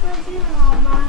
最近好吗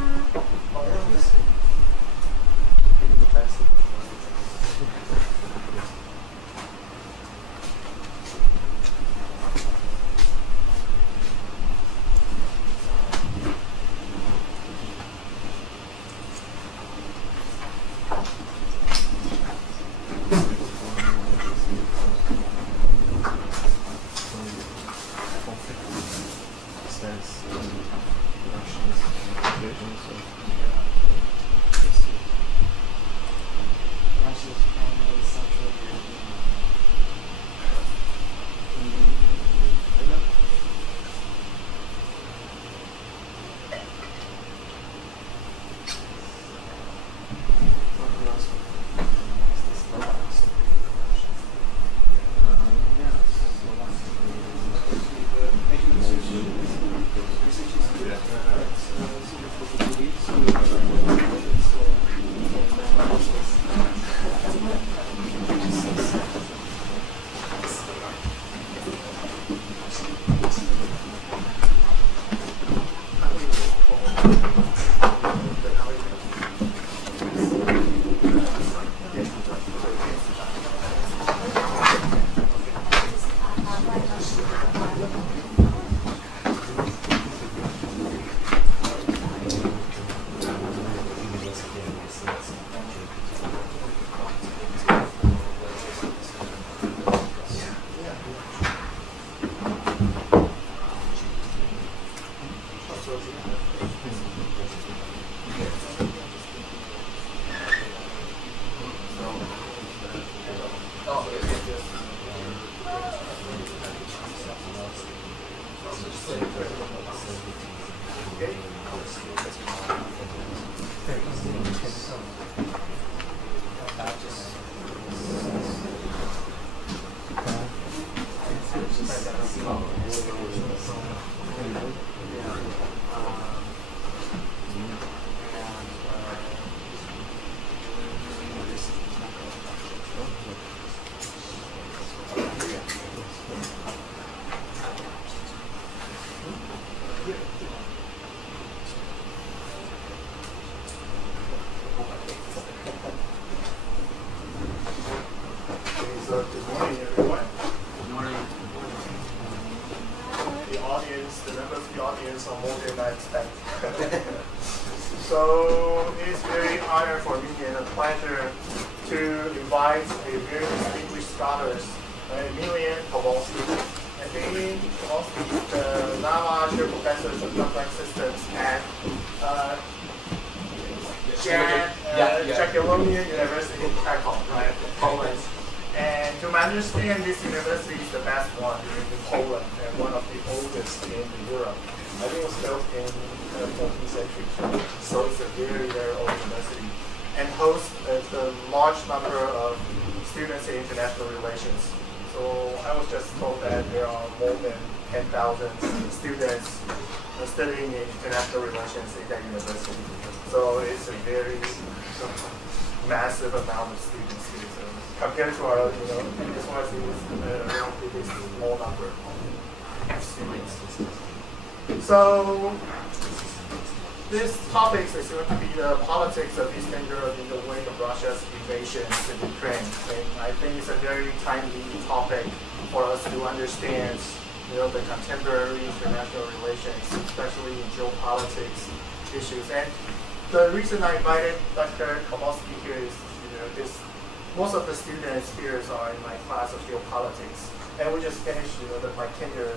？So it's very honor for me and a pleasure to invite a very distinguished scholars, Emilian Kowalski. I think Kowalski is the Lama Chair Professor of Complex Systems at Jagiellonian University in Krakow, right, Poland. And to understand this university is the best one in Poland and one of the oldest in Europe. I think it was built in the 14th century, so it's a very, very old university, and hosts a large number of students in international relations. So I was just told that there are more than 10,000 students studying in international relations in that university. So it's a very massive amount of students here. So compared to our, previous ones, it was a relatively small number of students. So this topic is going to be the politics of Eastern Europe in the wake of Russia's invasion in Ukraine. And I think it's a very timely topic for us to understand, the contemporary international relations, especially in geopolitics issues. And the reason I invited Dr. Kowalski here is, most of the students here are in my class of geopolitics. And we just finished, my tenure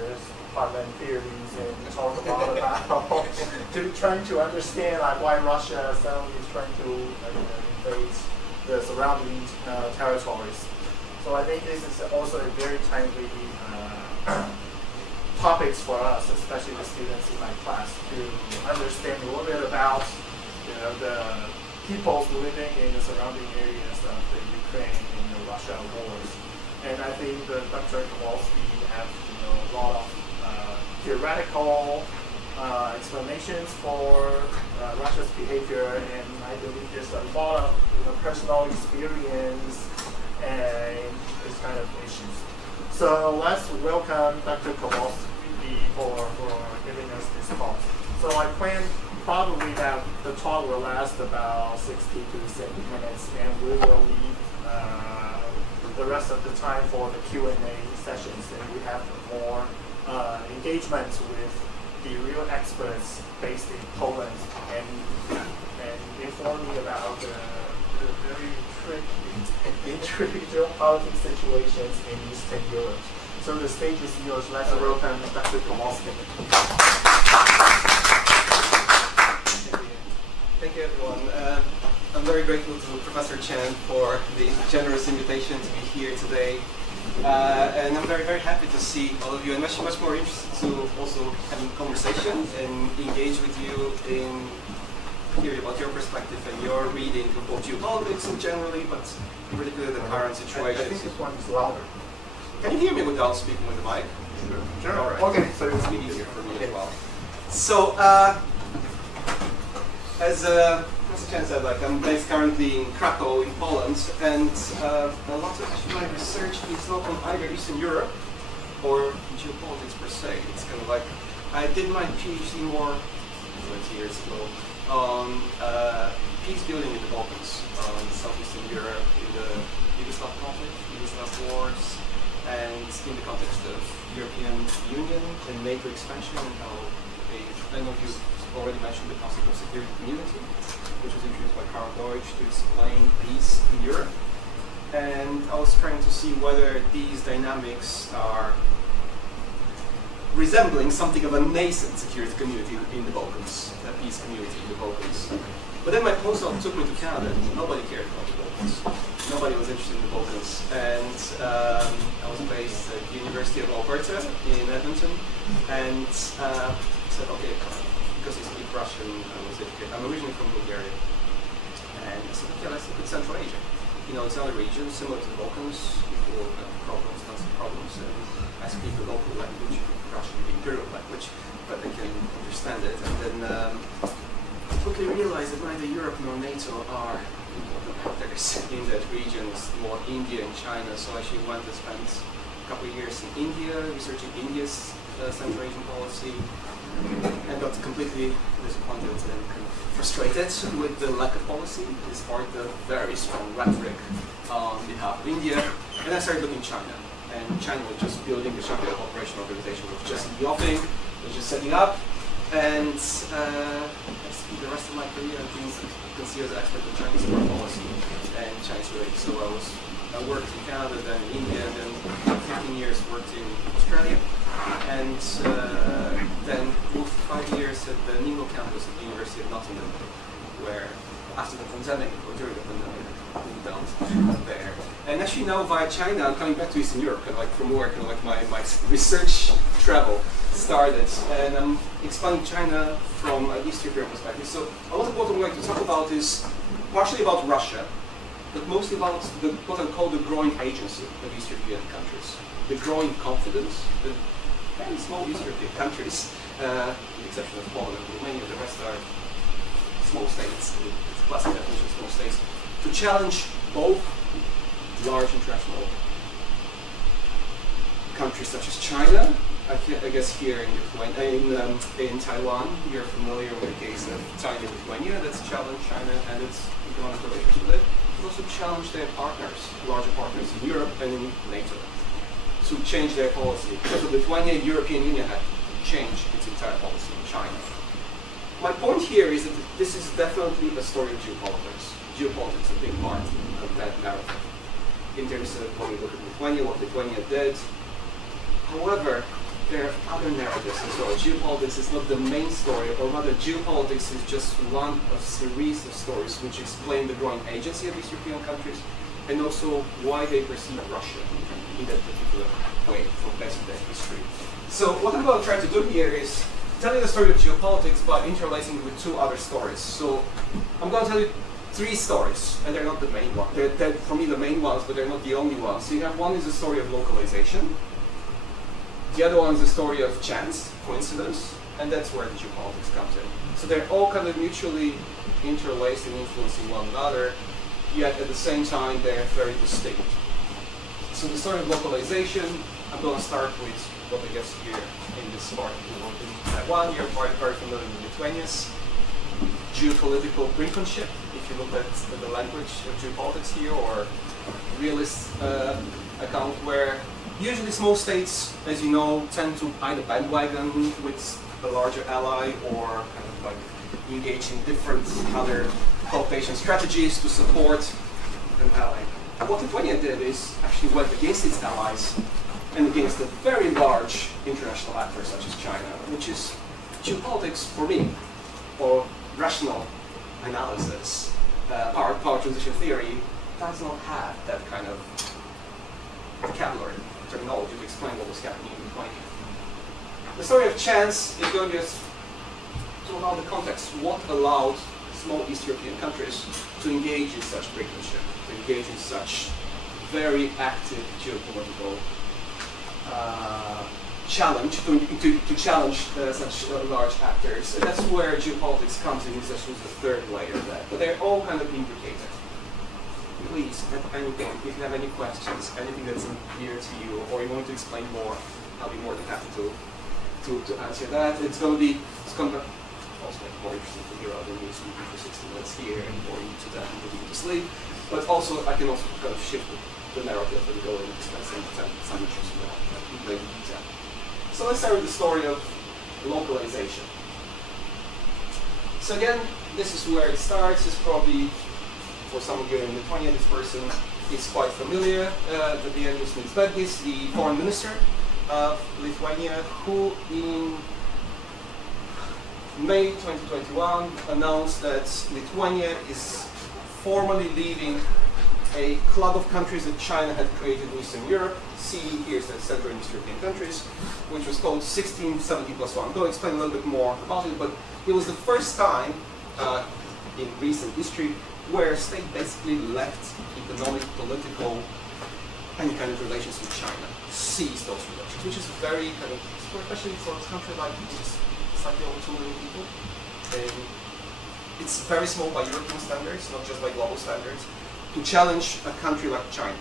department theories and talk about trying to understand why Russia suddenly is trying to invade the surrounding territories. So I think this is also a very timely topics for us, especially the students in my class, to understand a little bit about the peoples living in the surrounding areas of the Ukraine and the Russia wars. And I think Dr. Kowalski has a lot of theoretical explanations for Russia's behavior, and I believe there's a lot of personal experience and this kind of issues. So let's welcome Dr. Kowalski. I plan probably that the talk will last about 60 to 70 minutes, and we will leave the rest of the time for the Q&A sessions, and we have more engagement with the real experts based in Poland and informing about the very tricky geopolitical situations in Eastern Europe. So the stage is yours. Let's welcome Dr. Kowalski. Thank you, everyone. I'm very grateful to Professor Chen for the generous invitation to be here today. And I'm very, very happy to see all of you. I'm actually much more interested to also having a conversation and engage with you in hearing about your perspective and your reading of both geopolitics and generally, but in particular the current situation. I think this one is louder. Can you hear me without speaking with the mic? Sure. All right. Okay, so it's easier for me as well. So, as Professor Chen said, I'm based currently in Krakow in Poland, and a lot of actually my research is not on either Eastern Europe or geopolitics per se. It's kind of like I did my PhD more 20 years ago on peace building in the Balkans, Southeastern Europe, in the Yugoslav conflict, Yugoslav wars, and in the context of European Union and NATO expansion, and how I know you've already mentioned the concept of security community, which was introduced by Karl Deutsch to explain peace in Europe. And I was trying to see whether these dynamics are resembling something of a nascent security community in the Balkans, a peace community in the Balkans. But then my postdoc took me to Canada, and nobody cared about the Balkans. Nobody was interested in the Balkans. And I was based at the University of Alberta in Edmonton, and said, okay, because I speak Russian, I was educated. I'm originally from Bulgaria. And I said, okay, let's look at Central Asia. You know, it's another region similar to the Balkans. People have problems, lots of problems, and I speak the local language, Russian, the imperial language, but I can understand it. And then quickly realized that neither Europe nor NATO are important actors in that region. It's more India and China. So I actually went and spent a couple of years in India, researching India's Central Asian policy, and got completely disappointed and kind of frustrated with the lack of policy, despite the very strong rhetoric on behalf of India. And I started looking at China. And China was just building the Shanghai Cooperation Organization, was just in the offing, was just setting up. And I spent the rest of my career being considered an expert in Chinese foreign policy and Chinese relations. So I worked in Canada, then in India, and then 15 years worked in Australia. And then moved 5 years at the Ningbo campus at the University of Nottingham, where after the pandemic, or during the pandemic, we moved down there. And actually now via China, I'm coming back to Eastern Europe, kind of like from where kind of like my research travel started. And I'm expanding China from an East European perspective. So a lot of what I'm going to talk about is partially about Russia, but mostly about what I call the growing agency of East European countries. The growing confidence, the very small East European countries, with the exception of Poland and Romania, the rest are small states, it's a classic definition of small states, to challenge both large international countries such as China. I guess here in Taiwan, you're familiar with the case of China and Lithuania that's challenged China and its economic relations with it, but also challenge their partners, larger partners in Europe and in NATO, to change their policy. So Lithuania, European Union had changed its entire policy in China. My point here is that this is definitely a story of geopolitics. Geopolitics is a big part of that narrative. In terms of when we look at Lithuania, what Lithuania did. However, there are other narratives as well. Geopolitics is not the main story, or rather geopolitics is just one of a series of stories which explain the growing agency of these European countries, and also why they perceive Russia in that particular way from basic their history. So what I'm going to try to do here is tell you the story of geopolitics by interlacing it with two other stories. So I'm going to tell you three stories, and they're not the main ones. They're for me the main ones, but they're not the only ones. So you have one is the story of localization. The other one is the story of chance, coincidence, and that's where the geopolitics comes in. So they're all kind of mutually interlaced and influencing one another, yet at the same time they're very distinct. So the story of localization, I'm going to start with what I guess here in this part of the world. In Taiwan, you're very familiar with Lithuania's geopolitical brinkmanship. If you look at the language of geopolitics here, or realist account, where usually small states, as you know, tend to either bandwagon with a larger ally or kind of like engage in different other cooperation strategies to support an ally. What Lithuania did is actually went against its allies and against a very large international actor such as China, which is geopolitics for me, or rational analysis, power transition theory, does not have that kind of vocabulary, terminology to explain what was happening in Lithuania. The story of chance is going to just talk about the context, what allowed small East European countries to engage in such brinkmanship, to engage in such very active geopolitical challenge, to challenge such large actors. And that's where geopolitics comes in, as the third layer of that. But they're all kind of implicated. Please, at any point, if you have any questions, anything that's unclear to you, or you want to explain more, I'll be more than happy to answer that. It's going to be also more interesting to hear other news speaking for 60 minutes here and bore you to death and put you to sleep. But also, I can also kind of shift the narrative and go and spend some interest in that in great detail. So let's start with the story of localization. So again, this is where it starts. It's probably, for some of you in Lithuania, this person is quite familiar. The end is the foreign minister of Lithuania, who in May 2021 announced that Lithuania is formally leaving a club of countries that China had created in Eastern Europe. See here's the Central and Eastern European countries, which was called 1670+1. I'm going to explain a little bit more about it, but it was the first time in recent history where a state basically left economic, political, any kind of relations with China, ceased those relations, which is very kind of, especially for a country like this, slightly over 2 million people. And it's very small by European standards, not just by global standards, to challenge a country like China.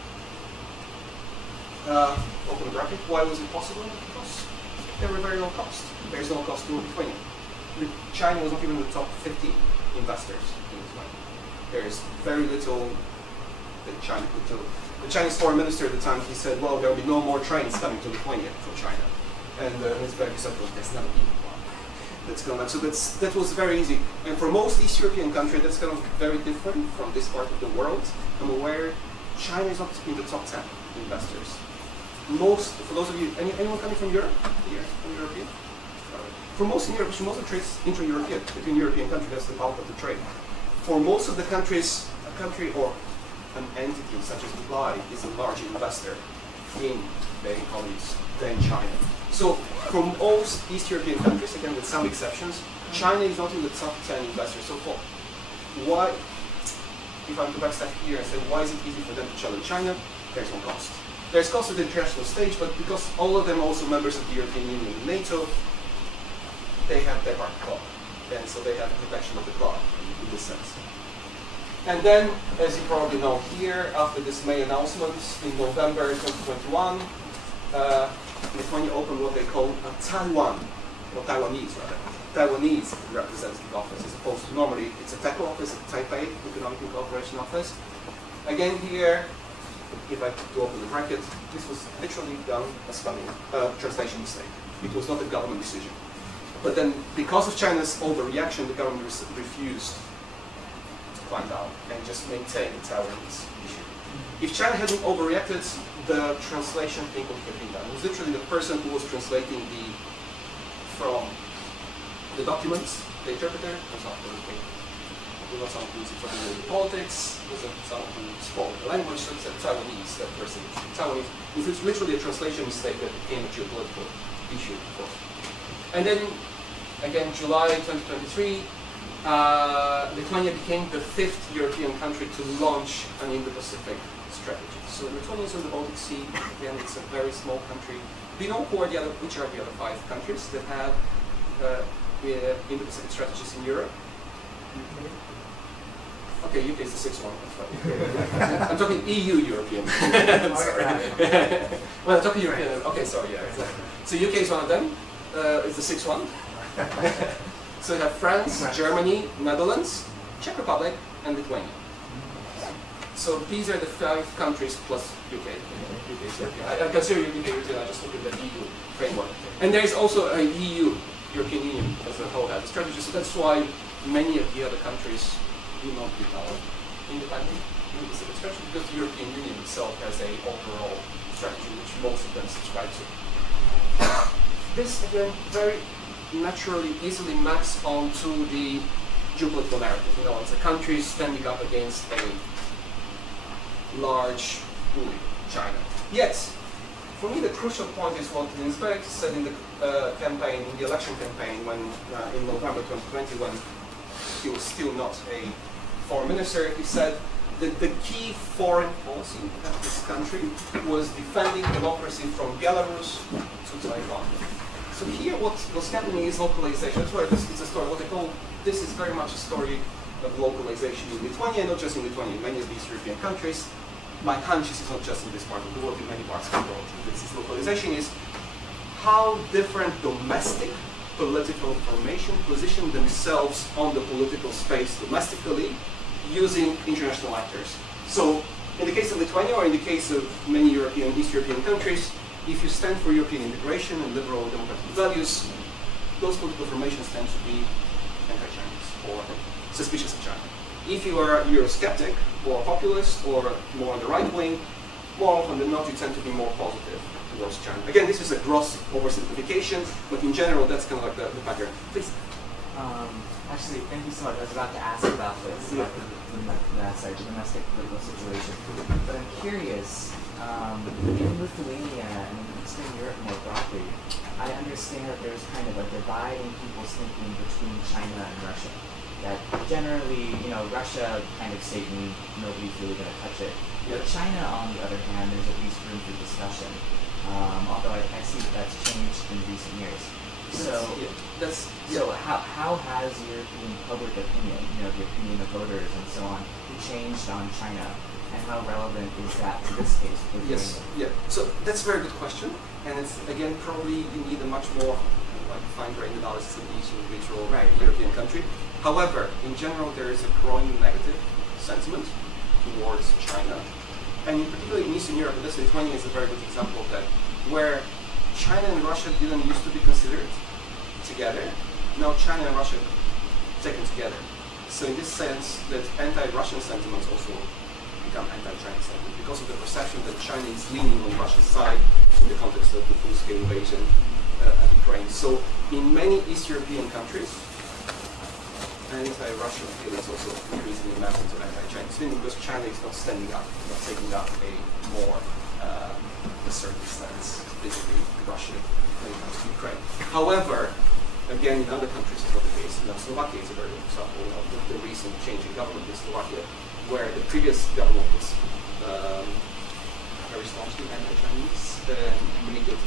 Open bracket, why was it possible? Because they were very low cost. There's no cost to Lithuania. China was not even in the top 50 investors in Lithuania. There's very little that China could do. The Chinese foreign minister at the time, he said, well, there will be no more trains coming to Lithuania from China. And his very simple, there's never been one. That's going on. So that was very easy. And for most East European countries, that's kind of very different from this part of the world. I'm aware China is not in the top 10 investors. Most, for those of you, anyone coming from Europe? Here, from European? For most in Europe, most of the trade is intra-European, between European countries, that's the bulk of the trade. For most of the countries, a country or an entity such as Dubai is a larger investor in their economies than China. So from all East European countries, again with some exceptions, China is not in the top 10 investors so far. Why, if I'm to backstep here and say, why is it easy for them to challenge China? There's no cost. There's cost at the international stage, but because all of them are also members of the European Union and NATO, they have their part of the club. And so they have the protection of the club in this sense. And then, as you probably know here, after this May announcement in November 2021, Lithuania opened what they call a Taiwan, or Taiwanese rather, Taiwanese representative office, as opposed to normally it's a TECO office, a Taipei Economic Cooperation Office. Again here, if I do open the bracket, this was literally done as spelling, translation mistake. It was not a government decision. But then, because of China's overreaction, the government refused to climb down and just maintain the Taiwanese issue. If China hadn't overreacted, the translation thing would have been done. It was literally the person who was translating from the documents, the interpreter, was not someone who's familiar with politics, was someone who spoke the language, so it's a Taiwanese, that person. Taiwanese. It was literally a translation mistake that became a geopolitical issue, of course. And then, again, July 2023, Lithuania became the 5th European country to launch an Indo-Pacific strategy. So Lithuania is on the Baltic Sea. Again, it's a very small country. Do you know which are the other 5 countries that have Indo-Pacific strategies in Europe? Okay, UK is the 6th one. I'm talking EU European. I'm sorry. Well, I'm talking European. Okay, sorry. Yeah, exactly. So UK is one of them. It's the sixth one. So you have France, Germany, Netherlands, Czech Republic, and Lithuania. So these are the 5 countries plus UK. I consider UK European, I just look at the EU framework. And there is also a EU, European Union, as a whole has a strategy. So that's why many of the other countries do not develop independently in the specific strategy, because the European Union itself has an overall strategy which most of them subscribe to. This, again, very naturally, easily maps onto the geopolitical narrative. You know, it's a country standing up against a large bully, China. Yet, for me, the crucial point is what Linsberg said in the campaign, in the election campaign, when in November 2020, when he was still not a foreign minister. He said that the key foreign policy of this country was defending democracy from Belarus to Taiwan. So here, what's happening is localization. That's why it's a story. What I call this is very much a story of localization in Lithuania, not just in Lithuania, in many of these European countries. My hunch is it's not just in this part of the world, in many parts of the world. This localization is how different domestic political formation position themselves on the political space domestically using international actors. So in the case of Lithuania, or in the case of many European, East European countries, if you stand for European integration and liberal democratic values, those political formations tend to be anti-Chinese or suspicious of China. If you are Eurosceptic or populist or more on the right wing, more often than not you tend to be more positive towards China. Again, this is a gross oversimplification, but in general that's kind of like the pattern. Please. Actually, thank you so much. I was about to ask about this, about the domestic political situation. But I'm curious, in Lithuania and in Eastern Europe more broadly, I understand that there's kind of a divide in people's thinking between China and Russia. That generally, you know, Russia kind of Satan, nobody's really going to touch it. But China, on the other hand, there's at least room for discussion. Although I see that that's changed in recent years. So, so how has European public opinion, you know, the opinion of voters and so on, changed on China, and how relevant is that to this case? Yes, yeah. So that's a very good question, and it's again probably you need a much more like fine-grained analysis of each individual European country. However, in general, there is a growing negative sentiment towards China, and particularly in Eastern Europe, and this Lithuania is a very good example of that, where China and Russia didn't used to be considered together. Now China and Russia taken together. So in this sense, that anti-Russian sentiments also become anti-Chinese sentiments because of the perception that China is leaning on Russia's side in the context of the full-scale invasion of Ukraine. So in many East European countries, anti-Russian feelings also increasingly map into anti-Chinese feeling because China is not standing up, not taking up a more assertive stance, basically Russia when it comes to Ukraine. However, again, in other countries it's not the case. You know, Slovakia is a very good example of the recent change in government in Slovakia, where the previous government was very staunchly anti-Chinese and made it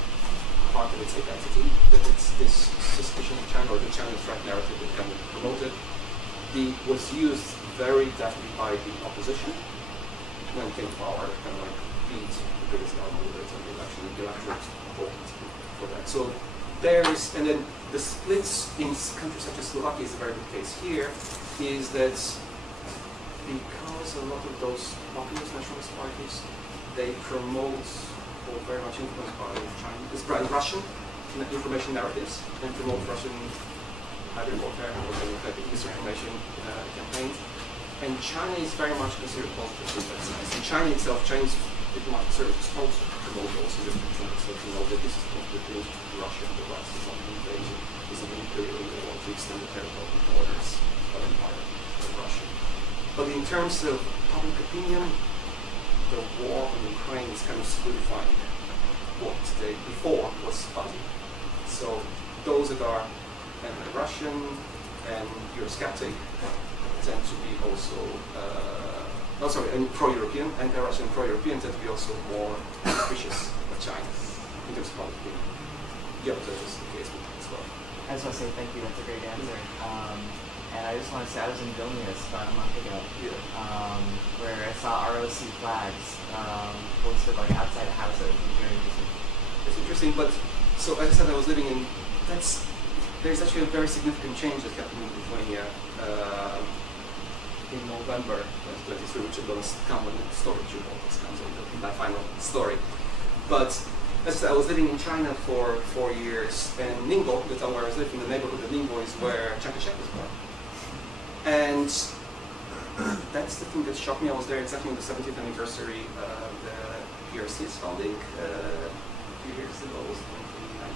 part of its identity that it's this suspicion of China or the China threat narrative that kind of promoted. Was used very definitely by the opposition when it came to power, kind of like beat the biggest government in the election, the electorate voted for that. So there is, and then the splits in countries such as Slovakia is a very good case here, is that because a lot of those populist nationalist parties, they promote or very much influenced by Chinese, by Russian information narratives and promote Russian hybrid warfare or disinformation campaigns. And China is very much considered positive in that sense. In China itself, Chinese diplomatic service also promote also different things. So to know that this is not between Russia and the West, it's not an invasion, it's an imperial war to extend the territorial borders of the empire of Russia. But in terms of public opinion, the war in Ukraine is kind of solidifying what before was fuzzy. So those that are anti-Russian and Eurosceptic tend to be also, and pro-European, anti-Russian and pro-European tend to be also more suspicious of China in terms of public opinion. Yeah, but that is the case with as well. I just want to say thank you, that's a great answer. And I just want to say I was in Vilnius about a month ago, where I saw ROC flags posted like outside of houses. It's interesting, but So as I said, I was living in, there's actually a very significant change that happened in Lithuania in November 2023, which I'm going to come when the story Geopolitics comes in my final story. But as I said, I was living in China for 4 years, and Ningbo, the town where I was living, the neighborhood of Ningbo is where Chiang Kai-shek was born. And that's the thing that shocked me. I was there exactly on the 70th anniversary of the PRC's founding 2 years ago, it was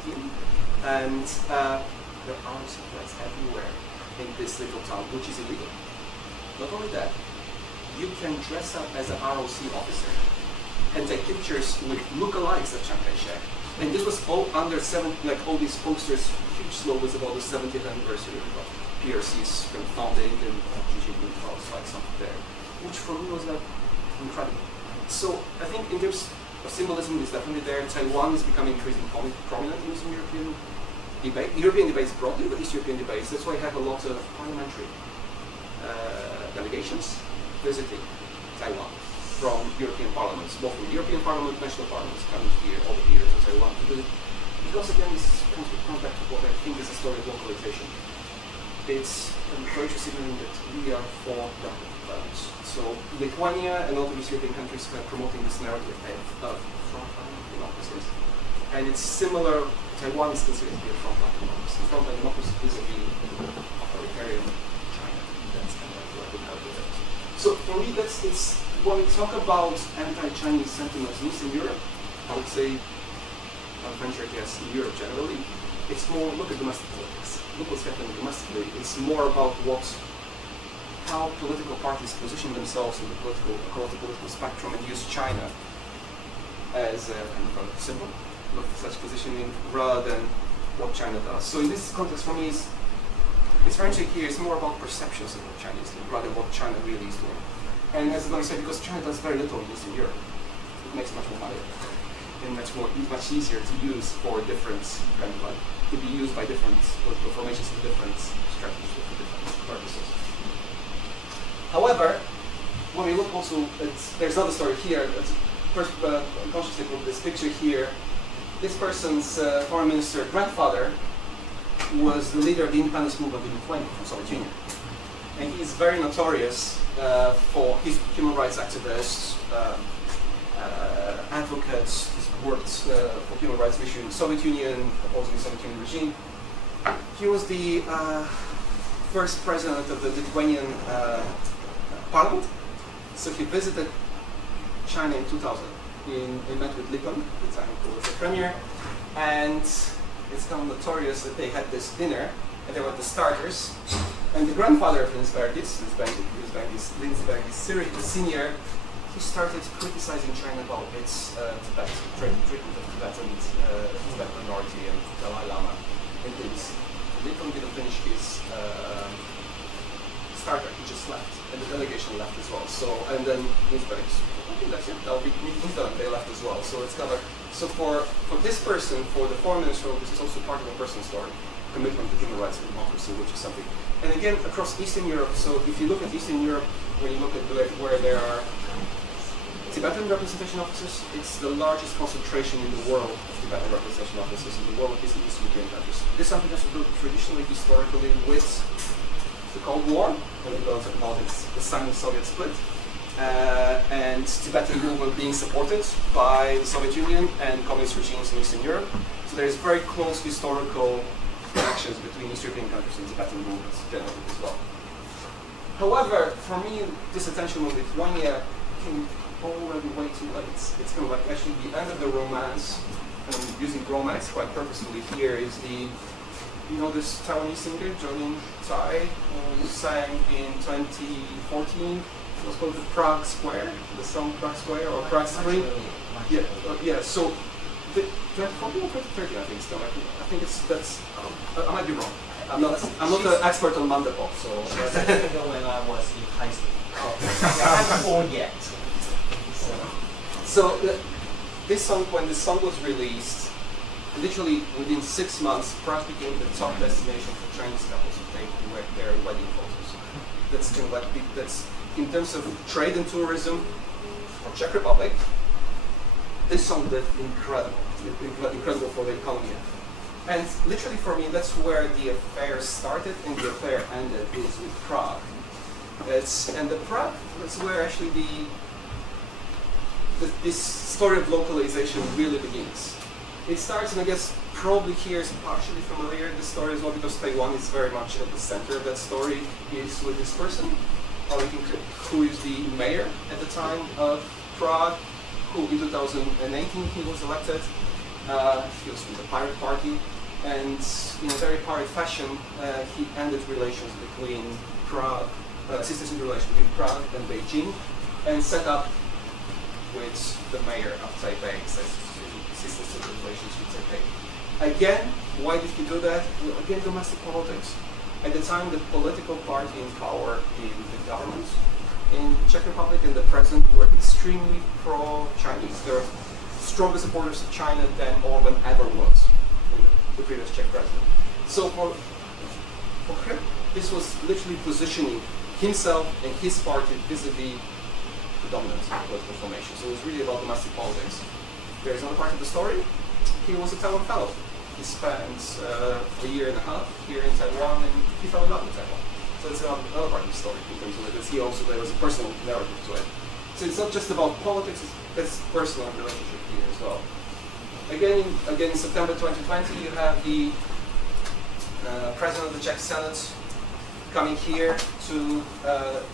2019. And there are supplies everywhere in this little town, which is illegal. Not only that, you can dress up as an ROC officer and take pictures with lookalikes of Chiang Kai-shek. And this was all under all these posters, huge slogans about the 70th anniversary of PRC's founding and Xi Jinping was like something there, which for me was like incredible. So I think in terms of symbolism is definitely there. Taiwan is becoming increasingly prominent in Eastern European debate, European debates broadly, but East European debates. That's why I have a lot of parliamentary delegations visiting Taiwan from European parliaments, both from European Parliament, national parliaments, coming here over here to Taiwan. Because again, this comes back to what I think is a story of localization. It's virtue signaling that we are for democracy. So Lithuania and all of these European countries are promoting this narrative of frontline democracies. And it's similar, Taiwan is considered to be a frontline democracy. Frontline democracy vis-a-vis authoritarian China. That's kind of like the narrative. So for me, it's when we talk about anti-Chinese sentiments in Eastern Europe, I would say, I'll venture a guess, in Europe generally, it's more, look at domestic politics. Look what's happening domestically. It's more about how political parties position themselves in the across the political spectrum and use China as a kind of a symbol of such positioning rather than what China does. So in this context, for me, it's very interesting here. It's more about perceptions of what China is doing rather than what China really is doing. And as I'm going to say, because China does very little in Eastern Europe, it makes much more money and much easier to use for different kind of to be used by different political formations for different strategies for different purposes. However, when we look also, there's another story here. First, consciously put this picture here. This person's foreign minister grandfather was the leader of the independence movement in Lithuania from Soviet Union. And he's very notorious for his human rights activists, advocates. He's worked for human rights issues in the Soviet Union, opposing the Soviet Union regime. He was the first president of the Lithuanian parliament. So he visited China in 2000. He met with Lipan, the time who was the premier, and it's kind of notorious that they had this dinner, and they were the starters. And the grandfather of Linsbergis, the senior, he started criticizing China about its treatment of Tibetan minority and Dalai Lama. And Lipan didn't finish his starter, he just left, and the delegation left as well. So, and then Linsbergis, I think that's it, that'll be done, they left as well. So it's kind of, so for this person, for the foreign minister, this is also part of a personal story, commitment to human rights and democracy, which is something. And again, across Eastern Europe, so if you look at Eastern Europe, when you look at where there are Tibetan representation offices, it's the largest concentration in the world of Tibetan representation offices in the world is in East European countries. This is something that's to do traditionally, historically, with the Cold War, when we go about the Sino-Soviet split, and Tibetan movement being supported by the Soviet Union and communist regimes in Eastern Europe. So there's very close historical connections between East European countries and Tibetan movements generally as well. However, for me, this attention on Lithuania came already way too late. It's kind of like actually the end of the romance, and I'm using romance quite purposefully here, is the, you know, this Taiwanese singer, Jolin Tsai, who sang in 2014, it was called the Prague Square, the song Prague Square or Prague Spring. Yeah, yeah, so the 2014 or 2013, I think it's done. I think that's, I might be wrong. I'm not an expert on Mandapop, so. When I was in high school. I haven't born yet. So this song, when this song was released, literally within 6 months, Prague became the top destination for Chinese couples to take their wedding photos. That's kind of like that's in terms of trade and tourism for Czech Republic. This song did incredible. incredible for the economy. And literally for me, that's where the affair started and the affair ended, is with Prague. And the Prague, that's where actually this story of localization really begins. It starts, and I guess probably here is partially familiar, this story as well, because Taiwan is very much at the center of that story, is with this person, who is the mayor at the time of Prague, who in 2018 he was elected. He was from the Pirate Party, and in a very pirate fashion, he ended relations between Prague, citizen relations between Prague and Beijing, and set up with the mayor of Taipei, citizen relations with Taipei. Again, why did he do that? Well, again, domestic politics. At the time, the political party in power in the government in Czech Republic and the president were extremely pro-Chinese. They were stronger supporters of China than Orban ever was, the previous Czech president. So for him, this was literally positioning himself and his party vis-a-vis the dominant political formation. So it was really about domestic politics. There is another part of the story. He was a Taiwan fellow. He spent a year and a half here in Taiwan, and he fell in love with Taiwan. So it's another part of the story in terms of it. He also, there was a personal narrative to it. So it's not just about politics, it's personal relationship here as well. Again, in September 2020, you have the president of the Czech Senate coming here to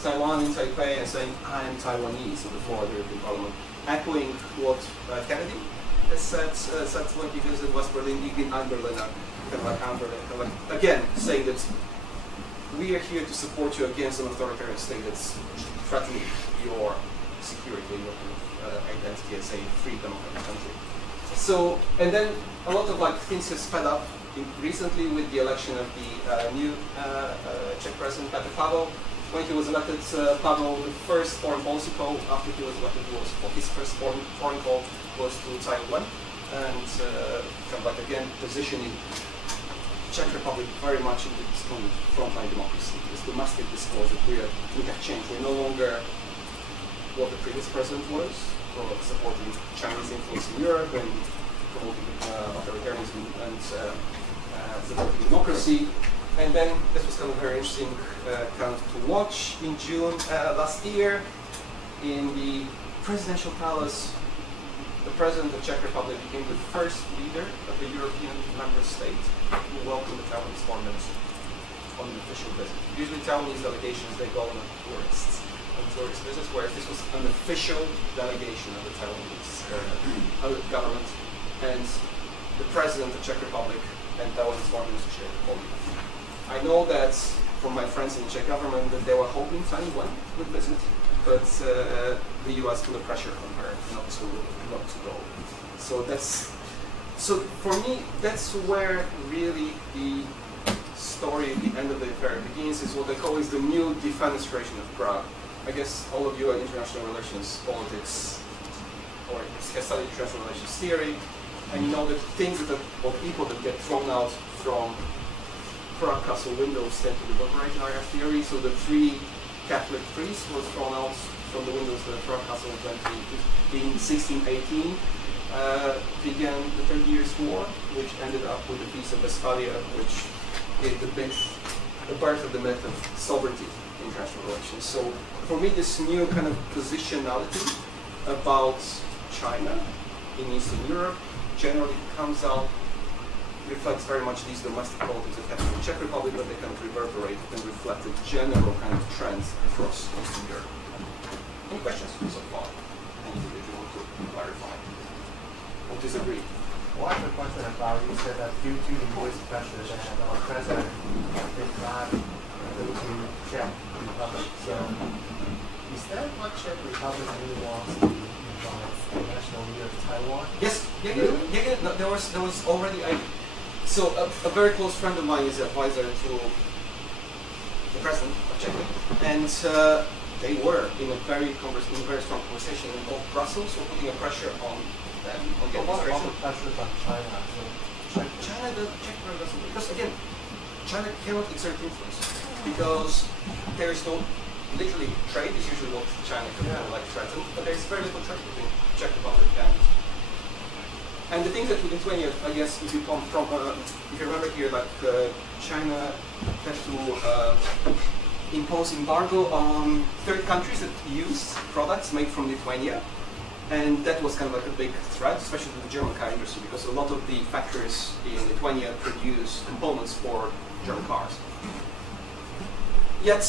Taiwan in Taipei and saying, I am Taiwanese, so before the European Parliament, echoing what Kennedy has said when he visited West Berlin, ich bin ein Berliner, again, saying that we are here to support you against an authoritarian state that's threatening your security, your identity as a free democratic country. So, and then a lot of things have sped up recently with the election of the new Czech president, Petr Pavel. When he was elected, Pavel, the first foreign policy call after he was elected was, his first foreign call was to Taiwan, and again, positioning Czech Republic very much into this kind of frontline democracy, this domestic discourse that we have changed. We're no longer what the previous president was, supporting Chinese influence in Europe and promoting authoritarianism and supporting democracy. And then this was kind of very interesting to watch in June last year in the presidential palace. The president of the Czech Republic became the first leader of the European member state who welcomed the Taiwanese foreign minister on an official visit. Usually Taiwanese delegations, they go on tourist visits, whereas this was an official delegation of the Taiwanese government, and the president of the Czech Republic and Taiwanese foreign minister shared the podium. I know that from my friends in the Czech government that they were hoping Taiwan would visit, but the U.S. put a pressure on her not to go. So for me, that's where really the story at the end of the affair begins, is what they call is the new defenestration of Prague. I guess all of you are international relations, politics, or have studied international relations theory, and you know that things or people that get thrown out from Prague Castle windows tend to reverberate in our theory. So the 3 Catholic priests were thrown out from the windows of the Prague Castle in 1618. Began the 30 Years' War, which ended up with the Peace of Westphalia, which gave the birth of the myth of sovereignty in international relations. So for me, this new kind of positionality about China in Eastern Europe generally comes out, reflects very much these domestic politics that happen in the Czech Republic, but they kind of reverberate and reflect the general kind of trends across Eastern Europe. Any questions so far? Anything that you want to clarify or disagree? Well, I have a question about, you said that due to the voice pressure that our president did not go to Czech Republic. So is that what Czech Republic really wants to involve the national leader of Taiwan? Yes, yeah. No, there was already a very close friend of mine is an advisor to the president of Czech, and they were in a very strong conversation in both Brussels, so putting a pressure on them on the administration. What pressure from China? So China, the Czech doesn't, because again, China cannot exert influence because there is no literally trade is usually what China can threaten, but there is very little trade between Czech Republic And the thing that Lithuania, I guess, if you come from, if you remember here, like China had to impose embargo on third countries that use products made from Lithuania. And that was kind of like a big threat, especially to the German car industry, because a lot of the factories in Lithuania produce components for German cars. Yet,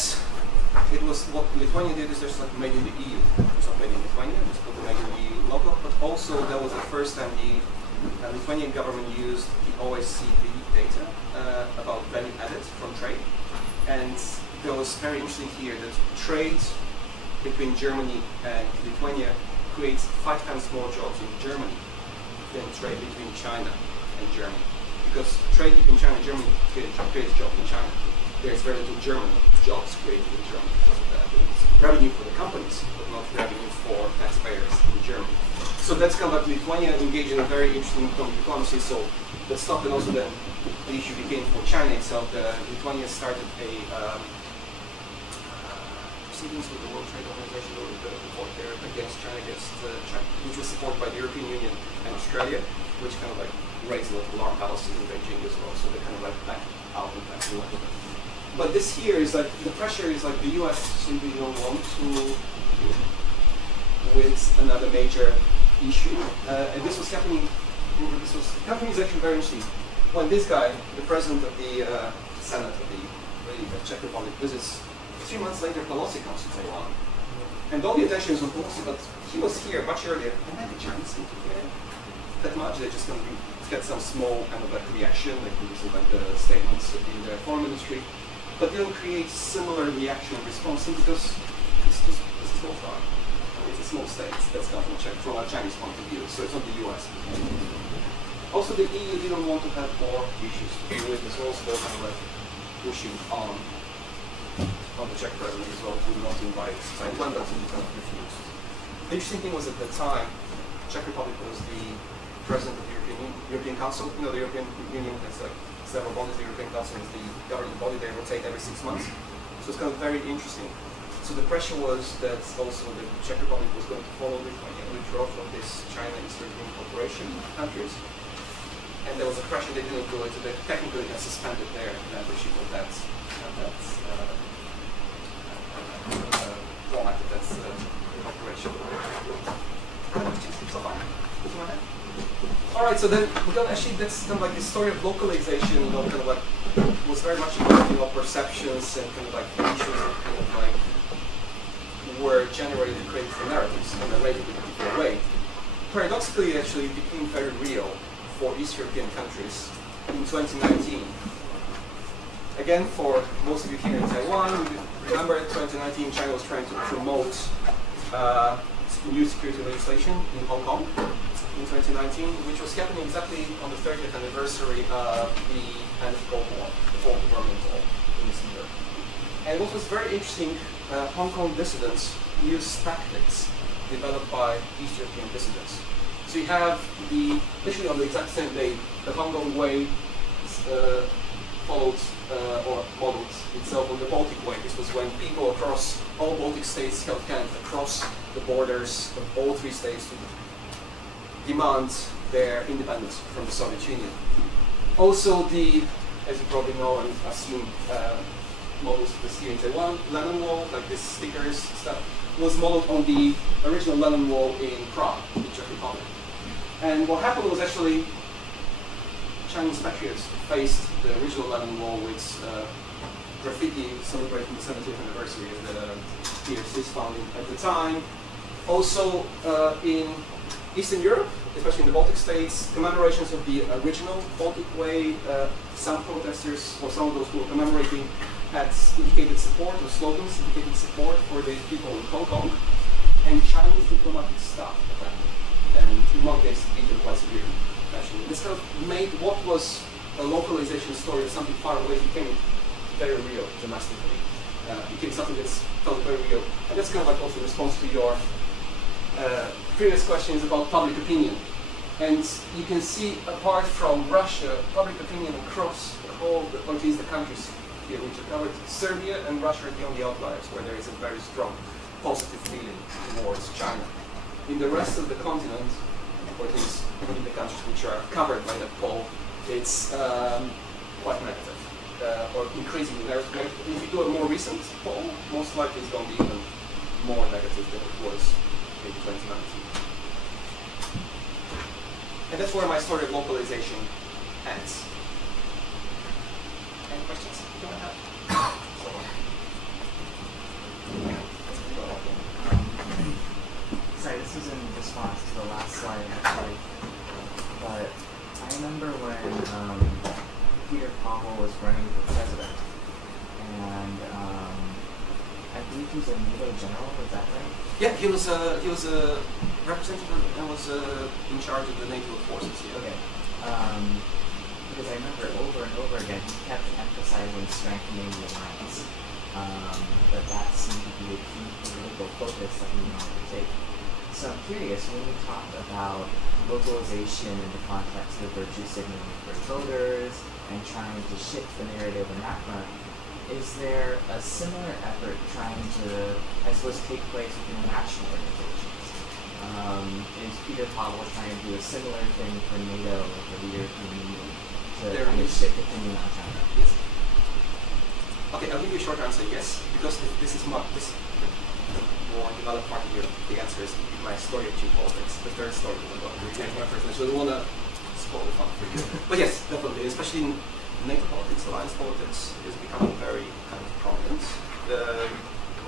it was what Lithuania did is just like made in the EU. It's not made in Lithuania, just put the made in the EU logo. But also, that was the first time the Lithuanian government used the OECD data about value added from trade. And that was very interesting here that trade between Germany and Lithuania creates 5 times more jobs in Germany than trade between China and Germany. Because trade between China and Germany creates jobs in China. There's very little German jobs created in Germany because of that. It's revenue for the companies, but not revenue for taxpayers in Germany. So that's kind of like Lithuania engaged in a very interesting economic diplomacy. So that stopped, and also then the issue became for China itself. Lithuania started a proceedings with the World Trade Organization, a little bit of report there against China, which was supported by the European Union and Australia, which kind of like raised a lot of alarm bells in Beijing as well. So they kind of like backed out and backed a little bit. But this here is like, the pressure is like the US simply don't want to with another major issue. And this was happening, is actually very interesting. When this guy, the president of the Senate of the Czech Republic, visits 3 months later, Pelosi comes to Taiwan. And all the attention is on Pelosi, but he was here much earlier. And then the Chinese seem to care that much. They're just going to get some small kind of like reaction, like like the statements in their foreign ministry. But they don't create similar reaction and response because this is small far. It's a small state. That's come from a Chinese point of view, so it's not the US. Also, the EU didn't want to have more issues to deal with as well, so they're kind of like pushing on the Czech president as well, who did not invite Taiwan, but he kind of refused. The interesting thing was at the time, Czech Republic was the president of the European Council. You know, the European Union has like several bodies. The European Council is the governing body. They rotate every 6 months. So it's kind of very interesting. So the pressure was that also the Czech Republic was going to follow Lithuania, withdraw from this China East European Cooperation countries. And there was a pressure they didn't do it, so they technically got suspended their membership of that format, that's cooperation. So fine. Alright, so then we got actually, that's kind of like the story of localization, you know, kind of like was very much about, you know, perceptions and kind of like issues that kind of like were generated to create the narratives in a relatively particular way. Paradoxically, actually, it became very real for East European countries in 2019. Again, for most of you here in Taiwan, remember 2019 China was trying to promote new security legislation in Hong Kong in 2019, which was happening exactly on the 30th anniversary of the end of the Cold War, the Cold Permanent War in Eastern Europe. And what was very interesting, Hong Kong dissidents used tactics developed by East European dissidents. So you have literally on the exact same day, the Hong Kong way followed or modeled itself on the Baltic way. This was when people across all Baltic states held hands across the borders of all 3 states to demand their independence from the Soviet Union. Also, as you probably know and assume, models of this here in Taiwan, Lenin Wall, like this stickers stuff, was modeled on the original Lenin Wall in Prague, in the Czech Republic. And what happened was actually Chinese patriots faced the original Lenin Wall with graffiti celebrating the 70th anniversary of the PRC's founding at the time. Also in Eastern Europe, especially in the Baltic states, commemorations of the original Baltic Way, some protesters, or some of those who were commemorating, had indicated support, or slogans indicated support for the people in Hong Kong, and Chinese diplomatic staff attacked. And in one case, beat them quite severely. Actually, this kind of made what was a localization story of something far away became very real domestically. Became something that's felt very real. And that's kind of like also a response to your previous questions about public opinion. And you can see, apart from Russia, public opinion across the whole, or at least the countries here which are covered, Serbia and Russia are the only outliers where there is a very strong positive feeling towards China. In the rest of the continent, or at least in the countries which are covered by the poll, it's quite negative, or increasingly negative. If you do a more recent poll, most likely it's going to be even more negative than it was in 2019. And that's where my story of localization ends. Any questions you might have? Sorry, this is in response to the last slide, actually. But I remember when Peter Pavel was running for president, and I believe he was a NATO general. Was that right? Yeah, he was a representative and was in charge of the NATO forces. Yeah. Okay. Because I remember over and over again he kept emphasizing strengthening the alliance. That seemed to be a key political focus that he wanted to take. So I'm curious, when we talk about localization in the context of virtue signaling for voters and trying to shift the narrative in that front, is there a similar effort trying to, I suppose, take place with international organizations? Is Peter Pavel trying to do a similar thing for NATO or for the European Union to kind of shift opinion on China? Yes. Okay, I'll give you a short answer, yes, because this is more developed part of the answer is my story of geopolitics, the third story that I'm going to read. My first, so I don't want to spoil the fun for you. But yes, definitely, especially in NATO politics, alliance politics is becoming very kind of prominent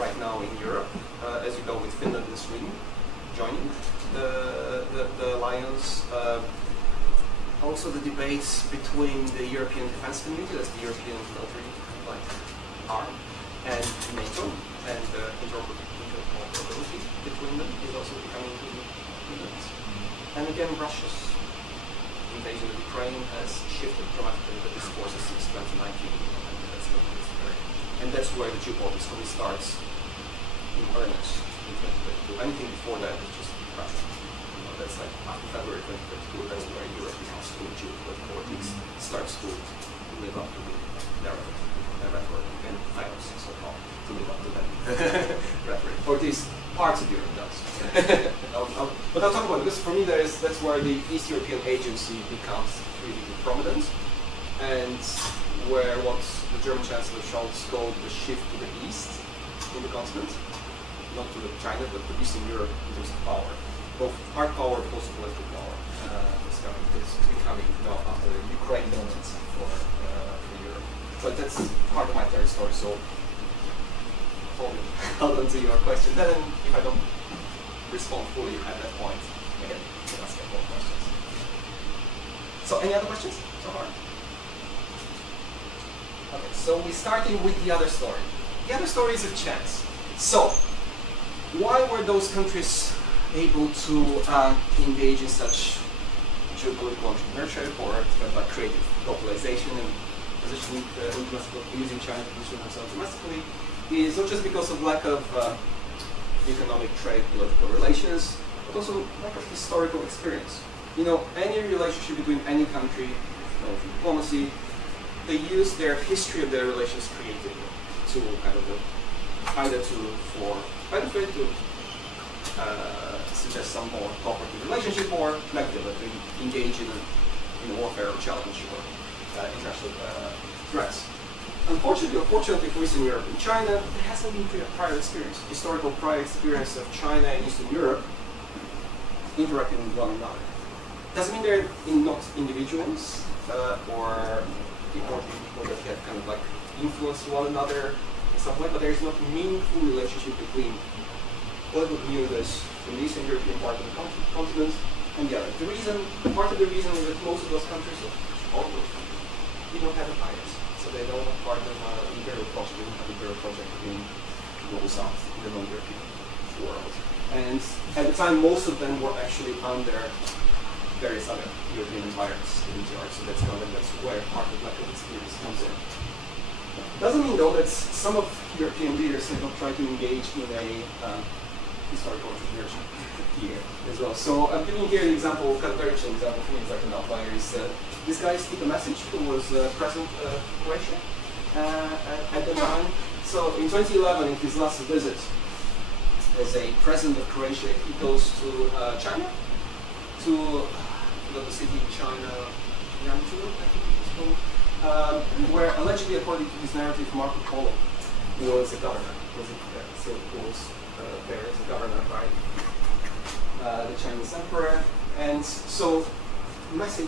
right now in Europe, as you go with Finland and Sweden joining the alliance. Also the debates between the European defense community, that's the European military arm, and NATO, and interoperability between them is also becoming imminent. And again, Russia's invasion of Ukraine has shifted dramatically the discourses since 2019, and that's where the geopolitics really starts in earnest in 2022. Anything before that is just Russia. That's like after February 2022, that's where Europe becomes full geopolitics, starts to live up to the narrative, rhetoric, and fails so-called to live up to that rhetoric, or at least parts of Europe does. But I'll talk about it, because for me that's where the East European agency becomes really prominent, and where what the German Chancellor Scholz called the shift to the East in the continent, not to China, but to Eastern Europe in terms of power. Both hard power but also political power is becoming now after the Ukraine moment for Europe. But that's part of my third story, so hold on to your question. Then if I don't respond fully at that point, again, you can ask more questions. So any other questions so far? Okay, so we're starting with the other story. The other story is a chance. So, why were those countries able to engage in such geopolitical entrepreneurship or like creative localization and positioning using China to position themselves domestically? Is not just because of lack of economic, trade, political relations, but also lack of historical experience. You know, any relationship between any country, diplomacy, they use their history of their relations creatively to kind of either for benefit, to suggest some more cooperative relationship, or negatively engage in warfare or challenge or international threats. Unfortunately or fortunately for Eastern Europe and China, there hasn't been prior experience, historical prior experience of China and Eastern Europe interacting with one another. Doesn't mean they're not individuals or people that have kind of like influenced one another in some way, but there is not a meaningful relationship between political communities from the Eastern European part of the continent and the other. Part of the reason is that most of those countries, all of those countries, they don't have empires. So they don't have part of an imperial project, they don't have an imperial project in the Global South, in the non-European world. And at the time, most of them were actually under various other European empires in charge, so that's where part of lack of experience comes in. Doesn't mean though that some of European leaders have not tried to engage in a historical entrepreneurship here as well. So I'm giving here an example, kind of very interesting example for me, it's like an outlier, is this guy, Stipe Mesic, who was president of Croatia at the time. So in 2011, in his last visit as a president of Croatia, he goes to China to the city in China, Yangzhou, I think it was called, where allegedly, according to his narrative, Marco Polo was a governor. Was there as a governor by the Chinese emperor. And so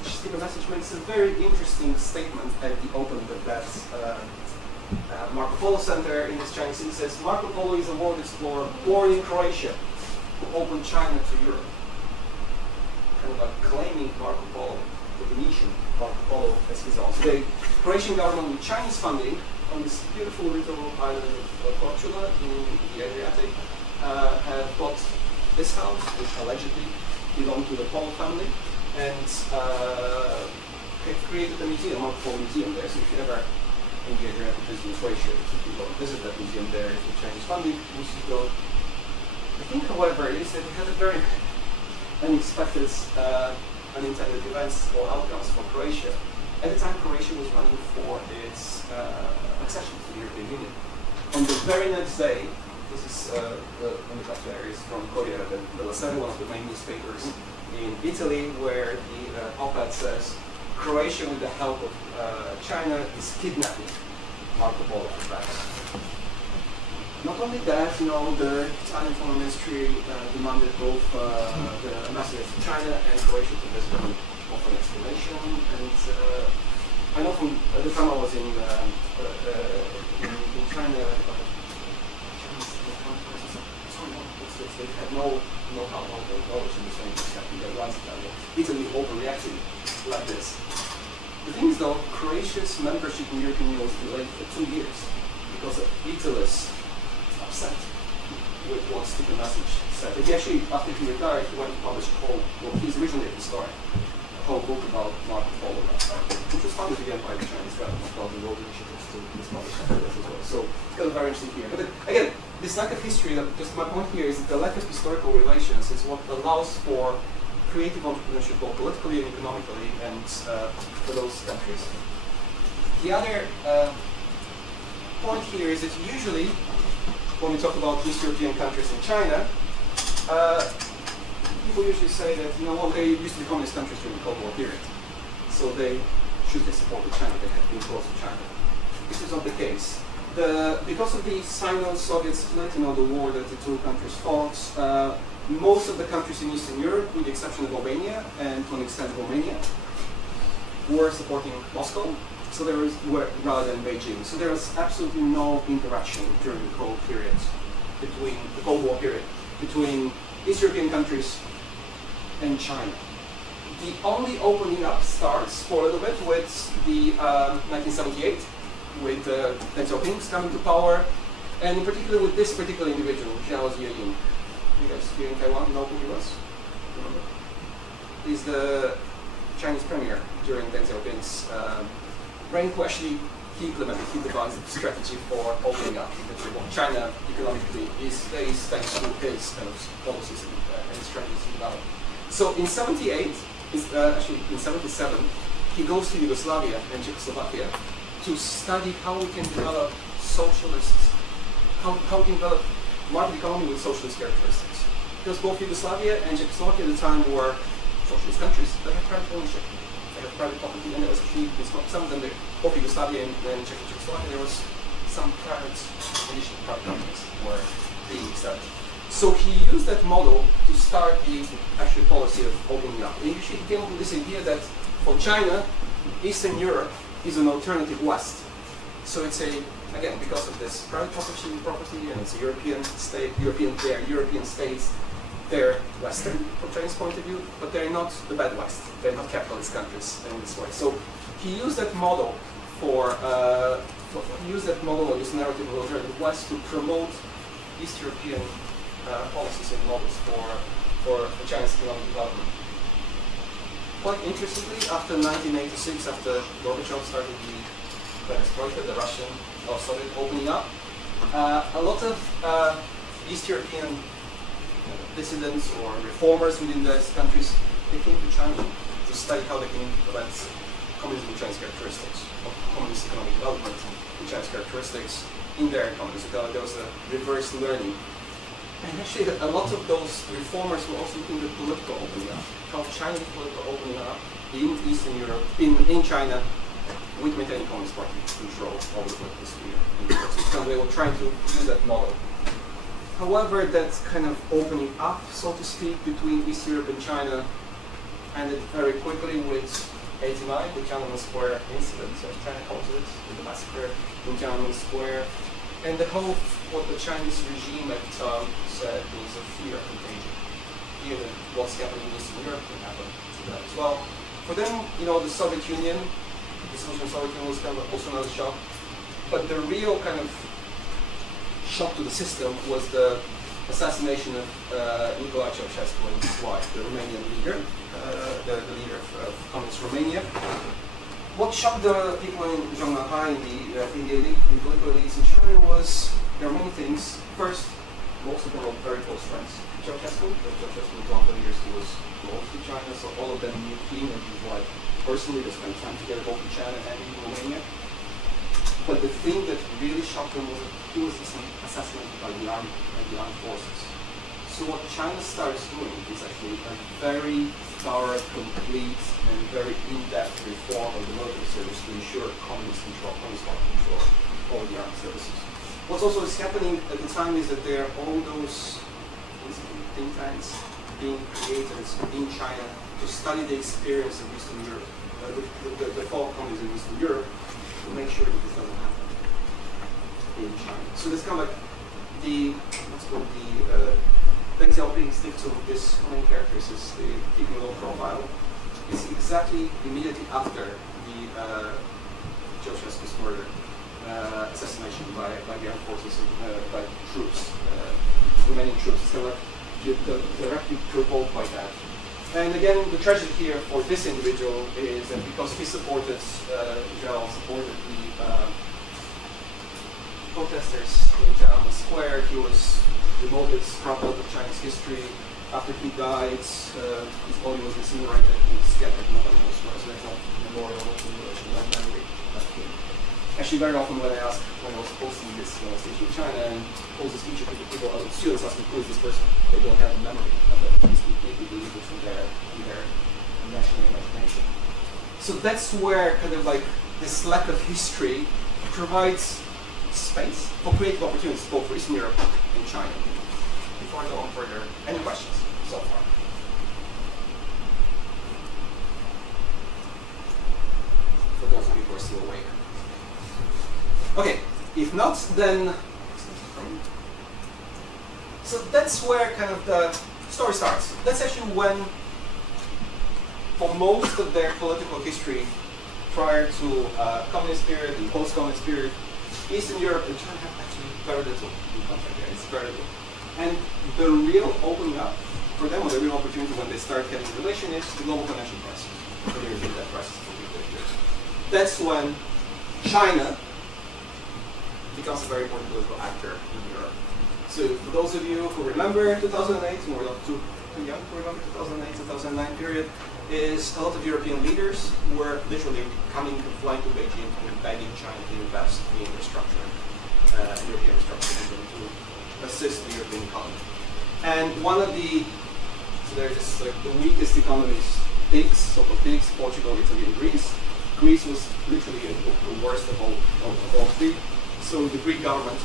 Stephen Message makes a very interesting statement at the opening of that Marco Polo Center in this Chinese city. Says Marco Polo is a world explorer born in Croatia who opened China to Europe. Kind of like claiming Marco Polo, the Venetian Marco Polo, as his own. So the Croatian government with Chinese funding on this beautiful little island of Korčula in the Adriatic have bought this house, which allegedly belonged to the Polo family, and have created a museum, Marco Polo Museum there. So if you ever in the Adriatic visit Croatia, you go visit that museum there with Chinese funding, you should go. The thing, however, is that it had a very unexpected, unintended events or outcomes for Croatia. At the time, Croatia was running for its accession to the European Union. On the very next day, this is one of the left there is from Corriere della Sera, one of the main newspapers in Italy, where the op-ed says, Croatia, with the help of China, is kidnapping Marco Polo back. Not only that, the Italian Foreign Ministry demanded both the ambassadors to China and Croatia to visit them for an explanation. And I know from the time I was in China, they had no know-how, no knowledge in the same perspective that runs Italy overreacted like this. The thing is, though, Croatia's membership in the European Union was delayed for 2 years because of Italy's upset with what Stephen Message said. And he actually, after he retired, he went to publish a whole, well, he's originally a historian, a whole book about Marco Polo, which was funded again by the Chinese government, called the World Initiatives to publish this as well. So it's kind of very interesting here. But again, this lack of history, just my point here is that the lack of historical relations is what allows for creative entrepreneurship, both politically and economically, and for those countries. The other point here is that usually, when we talk about East European countries in China, people usually say that, well, they used to be communist countries during the Cold War period, so they should have supported China, they had been close to China. This is not the case. Because of the Sino-Soviet split, the war that the two countries fought, most of the countries in Eastern Europe, with the exception of Albania and to an extent Romania, were supporting Moscow. So there was, rather than Beijing. So there was absolutely no interaction during the Cold period, between the Cold War period, between East European countries and China. The only opening up starts for a little bit with the 1978, with Deng Xiaoping coming to power, and in particular with this particular individual, Zhao Ziying. You guys here in Taiwan know who he was? Remember? He's the Chinese premier during Deng Xiaoping's reign, who actually he devised a strategy for opening up China economically is thanks to his kind of policies and strategies he developed. So in 78, actually in 77, he goes to Yugoslavia and Czechoslovakia to study how we can develop socialists, how we can develop market economy with socialist characteristics. Because both Yugoslavia and Czechoslovakia at the time were socialist countries that had private ownership. They had private property, and there was actually, some of them, both Yugoslavia and Czechoslovakia, there was some private companies were being established. So he used that model to start the actual policy of opening up. And he came up with this idea that for China, Eastern Europe is an alternative West. So it's again, because of this private property, and it's a European state, European states, they're Western from Chinese point of view, but they're not the bad West. They're not capitalist countries in this way. So he used that model he used that model or this narrative of alternative West to promote East European policies and models for China's economic development. Quite interestingly, after 1986, after Gorbachev started the perestroika, the Russian or Soviet opening up, a lot of East European dissidents or reformers within those countries, they came to China to study how they can implement communism with Chinese characteristics, or communist economic development with Chinese characteristics in their economies. So there was a reverse learning And actually, a lot of those reformers were also looking at political opening up, how Chinese political opening up in Eastern Europe, in China, with maintaining Communist Party control over the political sphere. So they were trying to use that model. However, that kind of opening up, so to speak, between East Europe and China ended very quickly with 89, the Tiananmen Square incident, as China calls it, the massacre in Tiananmen Square. And the whole, what the Chinese regime at the time said was a fear of contagion. Even what's happening in Eastern Europe can happen to that as well. For them, you know, the Soviet Union, the dissolution of the Soviet Union was kind of also another shock. But the real kind of shock to the system was the assassination of Nicolae Ceausescu and his wife, the Romanian leader, the leader of Communist Romania. What shocked the people in Zhongnanhai, in the political elites in China, was there are many things. First, most of them were very close friends. Ceausescu was one of the leaders who was close to China, so all of them knew him and his wife personally. They spent time together both in China and in Romania. But the thing that really shocked them was that he was assassinated by the army and the armed forces. So what China starts doing is actually a very thorough, complete, and very in-depth reform of the military service to ensure communist control, communist power control over the armed services. What also is happening at the time is that there are all those think tanks being created in China to study the experience of Eastern Europe, the fall of communism in Eastern Europe, to make sure that this doesn't happen in China. So this kind of like the, what's called the example being stick to this main characters is the keeping low profile. It's exactly immediately after the Ceausescu's murder, assassination by the armed forces, by troops, Romanian troops. It's kind of like directly provoked by that. And again, the tragedy here for this individual is that because he supported, Zhao supported the protesters in Tiananmen Square, he was demoted, scrubbed out of Chinese history. After he died, his body was incinerated and scattered. Nobody knows where, so there's no memorial, no memory of him. Actually, very often when I was posting this speech in China and pose this speech, people, students ask me, who is this person? They don't have a memory of it. These people believe it from their national imagination. So that's where kind of like this lack of history provides space for creative opportunities both for Eastern Europe and China. Before I go on further, any questions so far? For those of you who are still awake. Okay, if not, then so that's where kind of the story starts. That's actually when, for most of their political history, prior to communist period and post-communist period, Eastern Europe and China have actually very little in contact there. It's very little. And the real opening up for them, or the real opportunity when they start having a relation, is the global financial crisis. So there is that crisis for 50 years. That's when China becomes a very important political actor in Europe. So for those of you who remember 2008, and we're not too young to remember 2008, 2009 period, is a lot of European leaders were literally coming and flying to Beijing and begging China to invest in infrastructure, European infrastructure, to assist the European economy. And one of the, so there's just like the weakest economies, pigs, so-called pigs, Portugal, Italy, and Greece. Greece was literally the worst of all three. So the Greek government,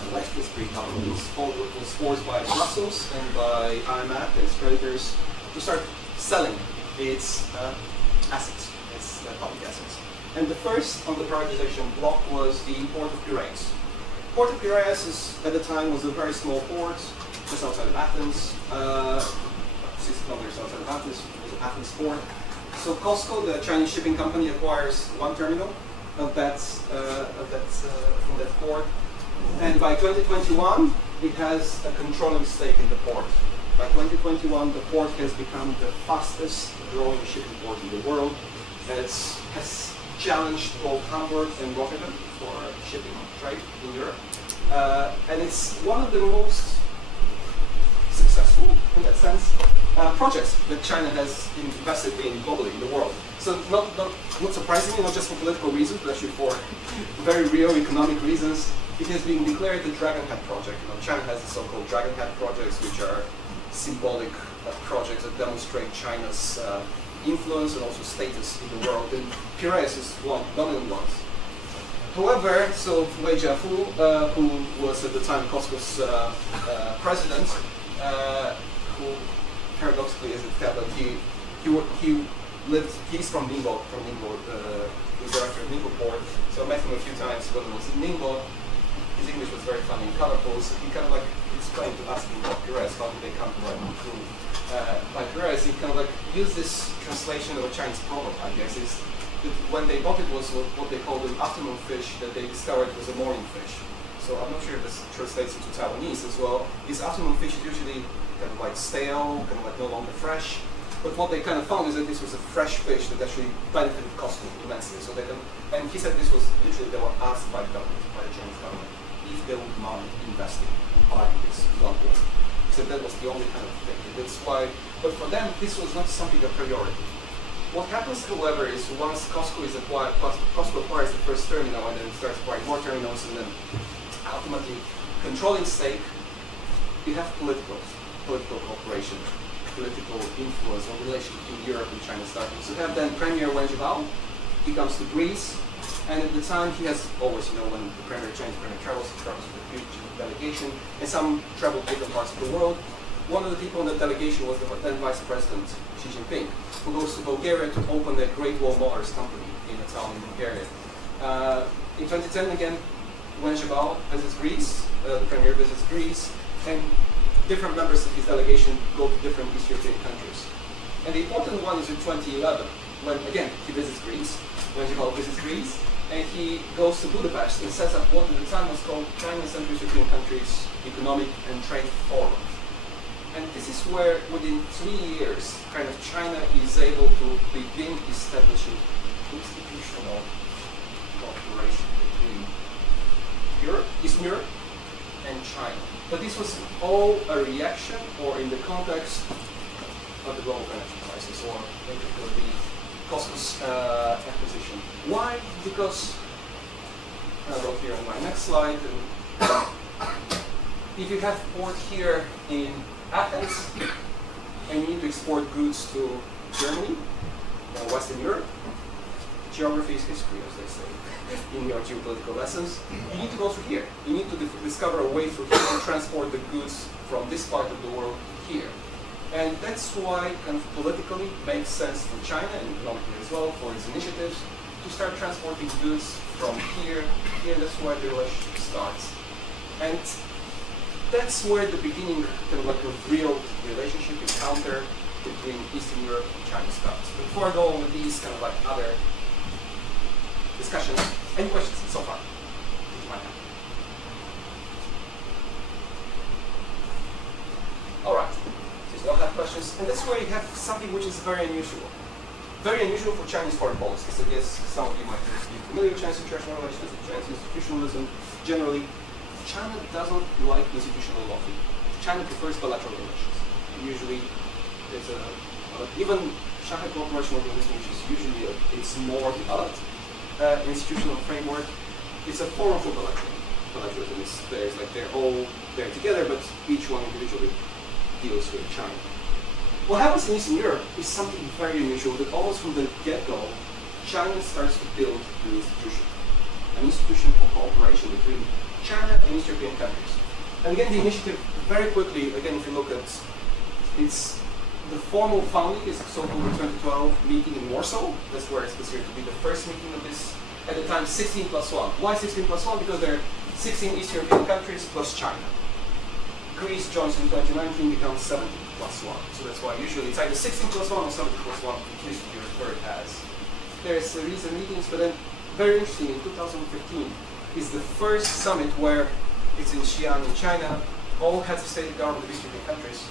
the leftist Greek government, was forced by Brussels and by IMF and its creditors to start selling its assets, its public assets. And the first on the privatization block was the port of Piraeus. Port of Piraeus at the time was a very small port, just outside of Athens, 6 kilometers outside of Athens. It was Athens port. So COSCO, the Chinese shipping company, acquires one terminal of that, from that port. And by 2021, it has a controlling stake in the port. By 2021, the port has become the fastest growing shipping port in the world. It has challenged both Hamburg and Rotterdam for shipping trade in Europe. And it's one of the most successful, in that sense, projects that China has invested in globally in the world. So not surprisingly, not just for political reasons, but actually for very real economic reasons. it has been declared the Dragon Head project. You know, China has the so-called Dragon Head projects, which are symbolic projects that demonstrate China's influence and also status in the world. And Piraeus is one dominant one. However, so Wei Jiafu, who was at the time Costco's president, who paradoxically is he's from Ningbo, he's director of Ningbo port. So I met him a few times when I was in Ningbo. His English was very funny and colorful, so he kind of like explained to us about Piraeus, how did they come to write through by Piraeus. He kind of like used this translation of a Chinese proverb, I guess, is that when they bought it was what they called an afternoon fish that they discovered was a morning fish. So I'm not sure if this translates into Taiwanese as well. This afternoon fish is usually kind of like stale, kind of like no longer fresh. But what they kind of found is that this was a fresh fish that actually benefited Costco immensely. So they can, and he said this was literally, they were asked by the government, by the Chinese government, if they would mind investing and buying this long one. He said that was the only kind of thing. That's why, but for them, this was not something a priority. What happens, however, is once Costco is acquired, Costco acquires the first terminal and then starts acquiring more terminals and then ultimately controlling stake, you have political cooperation, political influence or relation between Europe and China starting. So you have then Premier Wen Jiabao, he comes to Greece, and at the time he has always, you know, when the Chinese premier travels, he travels with a huge delegation, and some travel to different parts of the world. One of the people in that delegation was the then Vice President Xi Jinping, who goes to Bulgaria to open the Great Wall Motors company in a town in Bulgaria. In 2010, again, Wen Jiabao visits Greece, the premier visits Greece, and different members of his delegation go to different East European countries. And the important one is in 2011, when, again, he visits Greece. Wen Jiabao visits Greece, and he goes to Budapest and sets up what at the time was called China and Central European Countries Economic and Trade Forum. And this is where, within 3 years, kind of China is able to begin establishing institutional cooperation between Europe, Eastern Europe, and China. But this was all a reaction, or in the context of the global financial crisis, or maybe it could be Costco's acquisition. Why? Because, I wrote here on my next slide, if you have port here in Athens, and you need to export goods to Germany or Western Europe, geography is history, as they say in your geopolitical lessons, you need to go through here. You need to discover a way through here to transport the goods from this part of the world to here. And that's why, kind of politically, makes sense for China, and economically as well, for its initiatives, to start transporting goods from here to here. That's where the relationship starts. And that's where the beginning, kind of like a real relationship, encounter between Eastern Europe and China starts. But before I go on with these kind of like other discussions, any questions so far? All right. So you don't have questions, and that's where you have something which is very unusual. Very unusual for Chinese foreign policy. So I guess some of you might be familiar with Chinese international relations, Chinese institutionalism. Generally, China doesn't like institutional lobbying. China prefers bilateral relations. Usually, there's even Shanghai Cooperation Organization, which is usually it's more developed institutional framework. It's a forum for bilateralism. There's like they're all there together, but each one individually deals with China. What happens in Eastern Europe is something very unusual. That almost from the get-go, China starts to build an institution for cooperation between China and East European countries. And again, the initiative, very quickly, again, if you look at it's the formal founding is so-called 2012 meeting in Warsaw. That's where it's considered to be the first meeting of this, at the time, 16+1. Why 16+1? Because there are 16 East European countries plus China. Greece joins in 2019, becomes 17+1. So that's why usually it's either 16+1 or 17+1, it used to be referred as. There's a series of meetings, but then, very interesting, in 2015, is the first summit where it's in Xi'an in China, all heads of state and government of East European countries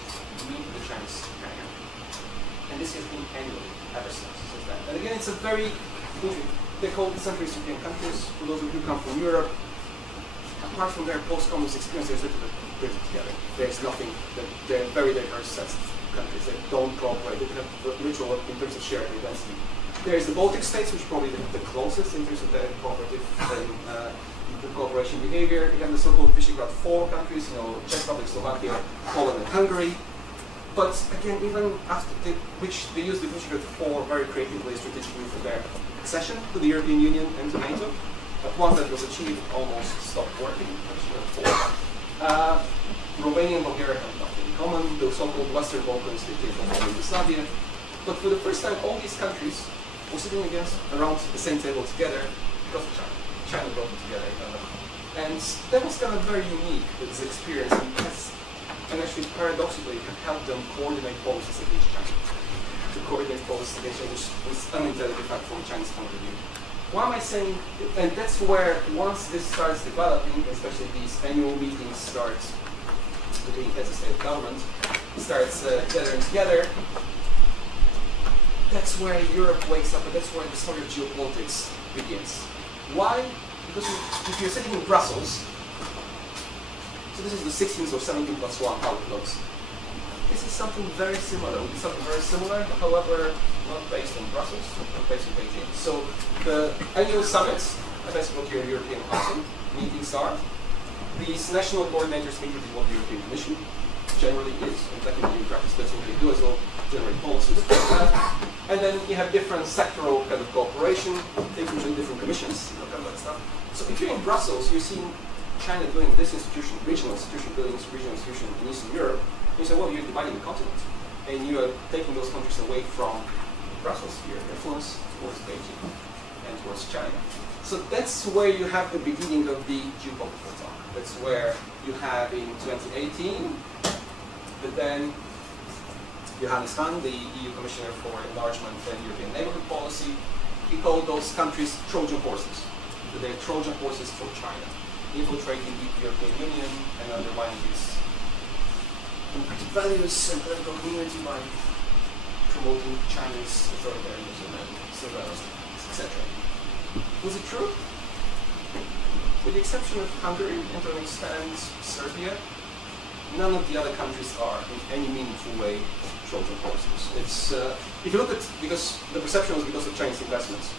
meet with the Chinese premier. And this has been annually ever since then. And again, it's a very, they call it Central East European countries, for those of you who come from Europe, apart from their post-communist experience, there's little bit together. There's nothing, they're very diverse sets of countries. They don't cooperate, they have ritual in terms of sharing identity. There's the Baltic states, which are probably the closest in terms of the cooperative cooperation behavior. You have the so-called Visegrad 4 countries, Czech Republic, Slovakia, Poland, and Hungary. But again, even after which they use the Visegrad 4 very creatively, strategically for their accession to the European Union and to NATO. But once that was achieved, almost stopped working. Romania and Bulgaria have nothing in common. The so-called Western Balkans, they came from former Yugoslavia. But for the first time, all these countries were sitting around the same table together because of China. China brought them together. And that was kind of very unique, this experience. And actually, paradoxically, it helped them coordinate policies against China. To coordinate policies against China, which was unintended effect from a Chinese point of view. Why am I saying, and that's where, once this starts developing, especially these annual meetings start, the heads of state government starts gathering together, that's where Europe wakes up, and that's where the story of geopolitics begins. Why? Because if you're sitting in Brussels, so this is the 16th or 17 plus 1, how it looks. This is something very similar. It would be something very similar, however, not based in Brussels, but based in Beijing. So the annual summits, as I spoke here, European Council meetings are. These national coordinators meet with what the European Commission generally is, and that in practice that's what they do as well, generate policies. And then you have different sectoral kind of cooperation, taking in different commissions, kind of that stuff. So if you're in Brussels, you're seeing China doing this institution, regional institution buildings, regional institution in Eastern Europe. You say, well, you're dividing the continent, and you are taking those countries away from Brussels' sphere of influence towards Beijing and towards China. So that's where you have the beginning of the geopolitical talk. That's where you have in 2018, but then Johannes Hahn, the EU Commissioner for Enlargement and European Neighborhood Policy, he called those countries Trojan horses. They're Trojan horses for China, infiltrating the European Union and undermining its values and political community by promoting Chinese authoritarianism and surveillance, etc. Was it true? With the exception of Hungary and to an extent Serbia, none of the other countries are in any meaningful way Trojan horses. It's if you look at, because the perception was because of Chinese investments.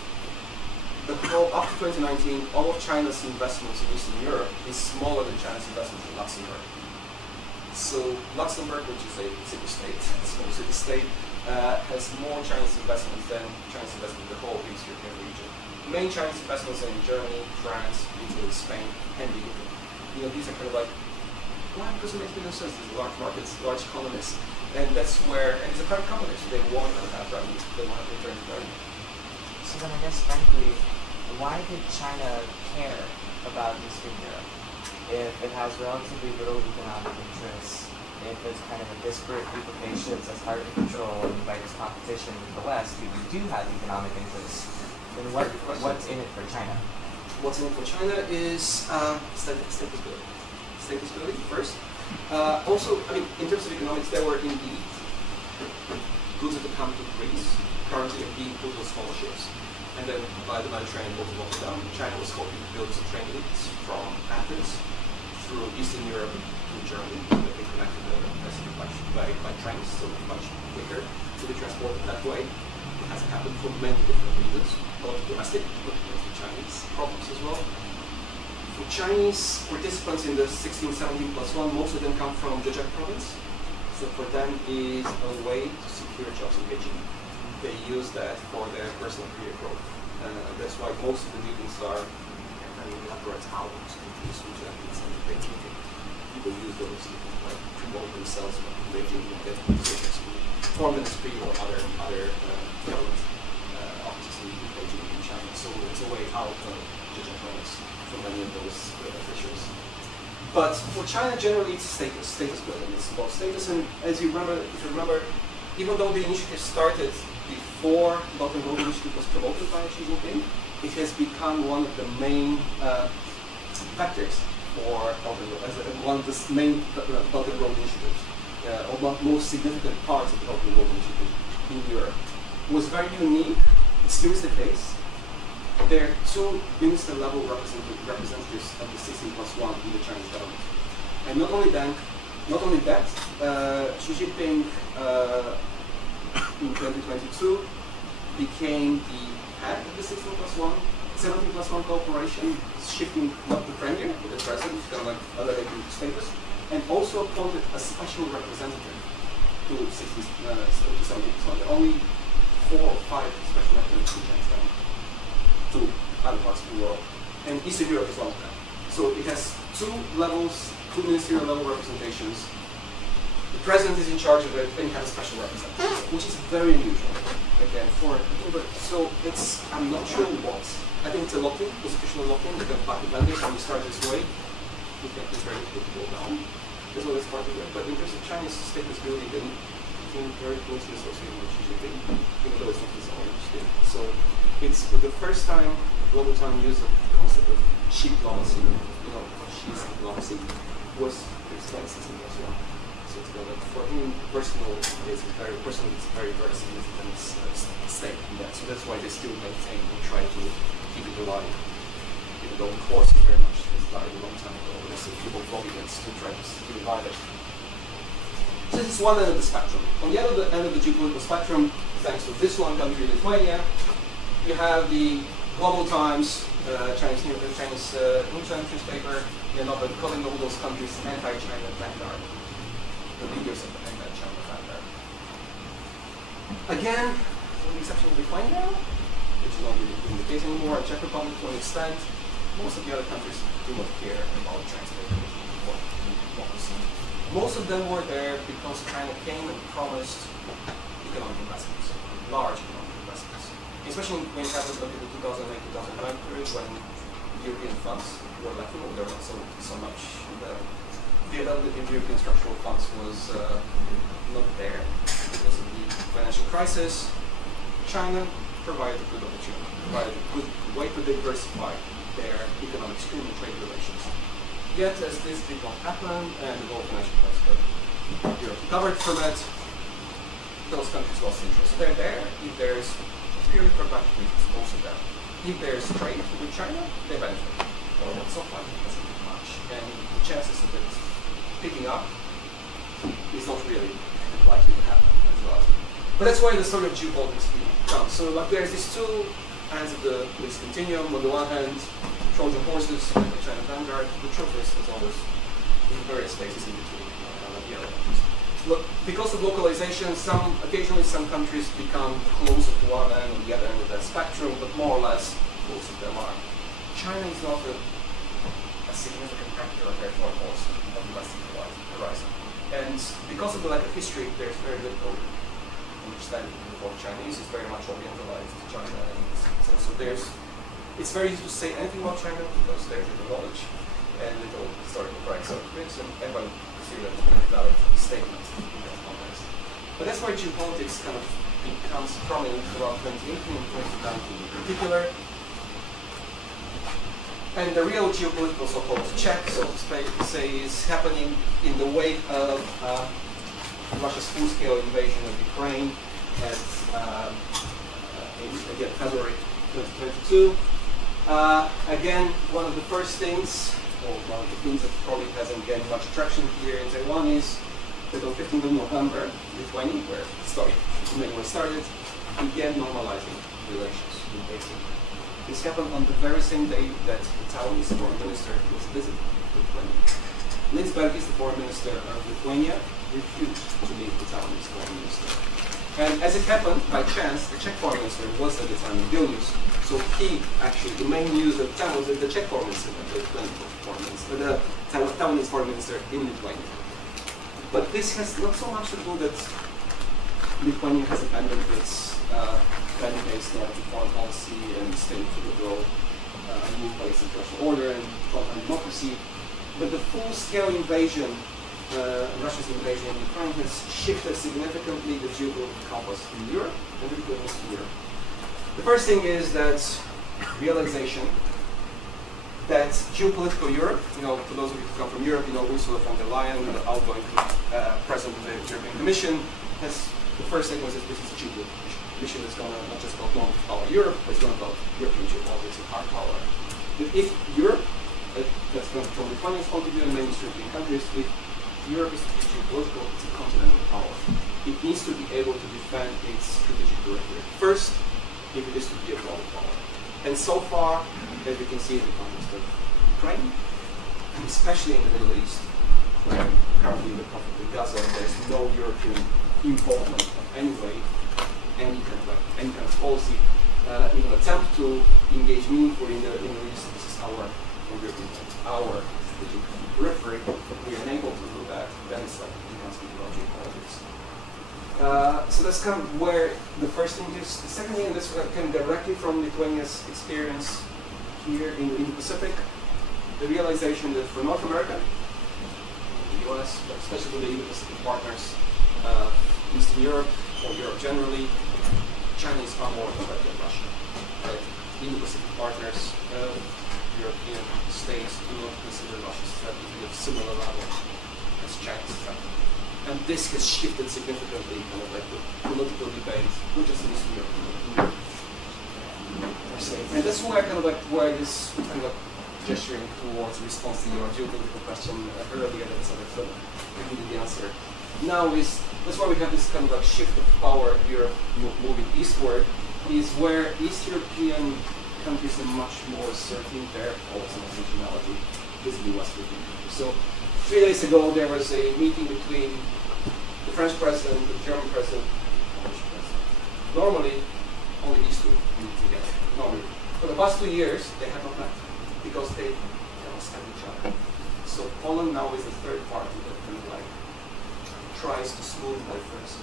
The whole, up to 2019, all of China's investments in Eastern Europe is smaller than China's investments in Luxembourg. So Luxembourg, which is a city-state, a small city-state, has more Chinese investments than Chinese investment in the whole East European region. Main Chinese investments are in Germany, France, Italy, Spain, and the UK. These are kind of like, why? Because it makes no sense. These are large markets, large economies, and that's where, and it's a private company, so they want to have revenue, they want to have return revenue. So then I guess, frankly, why did China care about Eastern Europe? If it has relatively little economic interest, if there's kind of a disparate group of nations that's hard to control and invites competition with the West, who do have economic interests, then what's in it for China? What's in it for China is stability. Stability first. Also, I mean, in terms of economics, there were indeed goods that come to Greece currently being put on smaller ships. And then by the Mediterranean boats walked down, China was hoping to build some train routes from Athens through Eastern Europe to Germany, that they connected the Pacific by trains, so much quicker to be transported that way. It hasn't happened for many different reasons, both domestic, but also Chinese problems as well. For Chinese participants in the 16-17+1, most of them come from Zhejiang province, so for them is a way to secure jobs in Beijing. They use that for their personal career growth. That's why most of the meetings are elaborate albums, people use those to promote themselves in Beijing and get positions to form ministry or other government offices in Beijing in China. So it's a way out of Zhejiang province for many of those officials. But for China, generally, it's status building. It's about status, and as you remember, if you remember, even though the initiative started before Belt and Road Initiative was promoted by Xi Jinping, it has become one of the main vectors for Belt and Road, as one of the main Belt and Road initiatives, or most significant parts of the Belt and Road Initiative in Europe. It was very unique. It still is the case. There are two minister-level representatives of the 16+1 in the Chinese government, and not only that, Xi Jinping in 2022 became the head of the 16+1 17+1 cooperation, shifting not the premier, but the president, kind of like elevating status, and also appointed a special representative to 60 to 70+1. There are only 4 or 5 special representatives in Chinatown to other parts of the world, and Eastern Europe is one of them. So it has 2 levels, 2 ministerial level representations. The president is in charge of it, and you have a special representative, which is very unusual. Again, for so it's, I'm not sure what. I think it's a lock-in, constitutional lock-in. You can back advantage when you start this way. You can it's very difficult to go down. That's what it's part of it. But in terms of Chinese status building, it became very closely associated with Xi Jinping, even though it's not his own state. So it's the first time Global Time used the concept of Xi diplomacy, Xi's diplomacy, was to explain 16+1. So it's got for him personally, it's very very significant stake in that. So that's why they still maintain and try to keep it alive, even though the course is very much died a long time ago. There's a people voting to try to revive it. So this is one end of the spectrum. On the other end of the geopolitical spectrum, thanks to this one country, Lithuania, you have the Global Times, Chinese newspaper, calling all those countries anti-China vanguard. The leaders of the anti-China vanguard. Again, with the exception of Lithuania, which is not really the case anymore, Czech Republic to an extent, most of the other countries do not care about Chinese or democracy. Most of them were there because China came and promised economic investments, large economic investments. Especially when you have a look at the 2008-2009 period when European funds were lacking, or there was not so much. The availability of European structural funds was not there because of the financial crisis. China provided a good opportunity, provided a good way to diversify their economic stream and trade relations. Yet, as this did not happen, and the global financial crisis Europe recovered from it, those countries lost interest. They're there if there's purely pragmatic reasons, most of them. If there's trade with China, they benefit. Or so far, it doesn't do much. And the chances of it picking up is not really likely to happen as well. But that's why the story of geopolitics comes. So like there's these 2 ends of this continuum. On the one hand, Trojan horses, the China vanguard. The truth is there's always various spaces in between the other countries. Look, because of localization, occasionally some countries become closer to one end or the other end of that spectrum, but more or less most of them are. China is not a significant actor of their foreign policy on the Western horizon. And because of the lack of history, there's very little understanding of Chinese. It's very much orientalized to China. And so it's very easy to say anything about China because there's little knowledge and little historical pride. So everyone considers that a valid statement in that context. But that's where geopolitics kind of becomes prominent around 2018 and 2019 in particular. And the real geopolitical so-called check, so to say, is happening in the wake of Russia's full-scale invasion of Ukraine in February 2022. Again, one of the first things, or one of the things that probably hasn't gained much traction here in Taiwan is that on 15th of November, Lithuania, where the story started, began normalizing relations with Beijing. This happened on the very same day that the Taiwanese foreign minister was visiting Lithuania. Linsberg is the foreign minister of Lithuania, refused to meet the Taiwanese foreign minister. And as it happened, by chance, the Czech foreign minister was at the time in Vilnius. So he, actually, the main news at the time was that the Czech foreign minister, the Taiwanese foreign minister in Lithuania. But this has not so much to do that Lithuania has abandoned its value-based narrative foreign policy and stayed to the role, new place international order and frontline democracy. But the full-scale invasion, Russia's invasion of Ukraine, has shifted significantly the geopolitical compass in Europe and particularly in Europe. The first thing is that realization that geopolitical Europe, for those of you who come from Europe, Ursula von der Leyen, the outgoing president of the European Commission, the first thing was that this is a geopolitical mission that's going to not just about long power Europe, but it's going to about European geopolitics and hard power. But if Europe, that's going from Lithuania's point of view and many European countries, if Europe is to be geopolitical, it's a continental power. It needs to be able to defend its strategic territory. First, if it is to be a global power. And so far, as you can see in the context of Ukraine, and especially in the Middle East, where currently in the conflict with Gaza, there's no European involvement of any way, any kind of policy, even attempt to engage meaningfully in the Middle East. This is our strategic periphery. We are unable to do that. Then it's like you can speak about geopolitics. So that's kind of where the first thing is. The second thing, and this came directly from Lithuania's experience here in the Pacific, the realization that for North America, the US, but especially with the Indo-Pacific partners, Eastern Europe, or Europe generally, China is far more important than Russia. Right? Indo-Pacific partners, European states do not consider Russia's threat to be of similar level as China's threat. And this has shifted significantly, kind of like the political debate, not just in Eastern Europe, and that's where kind of like where this kind of gesturing towards response to your geopolitical question earlier that sort of gave you the answer. Now that's why we have this kind of like shift of power of Europe moving eastward, is where East European countries are much more asserting their policy and regionality vis-a-vis West European countries. So 3 days ago there was a meeting between the French president, the German president, and the Russian president. Normally, only these two meet together. Normally. For the past 2 years, they have not met because they cannot stand each other. So Poland now is the third party that kind of like tries to smooth differences.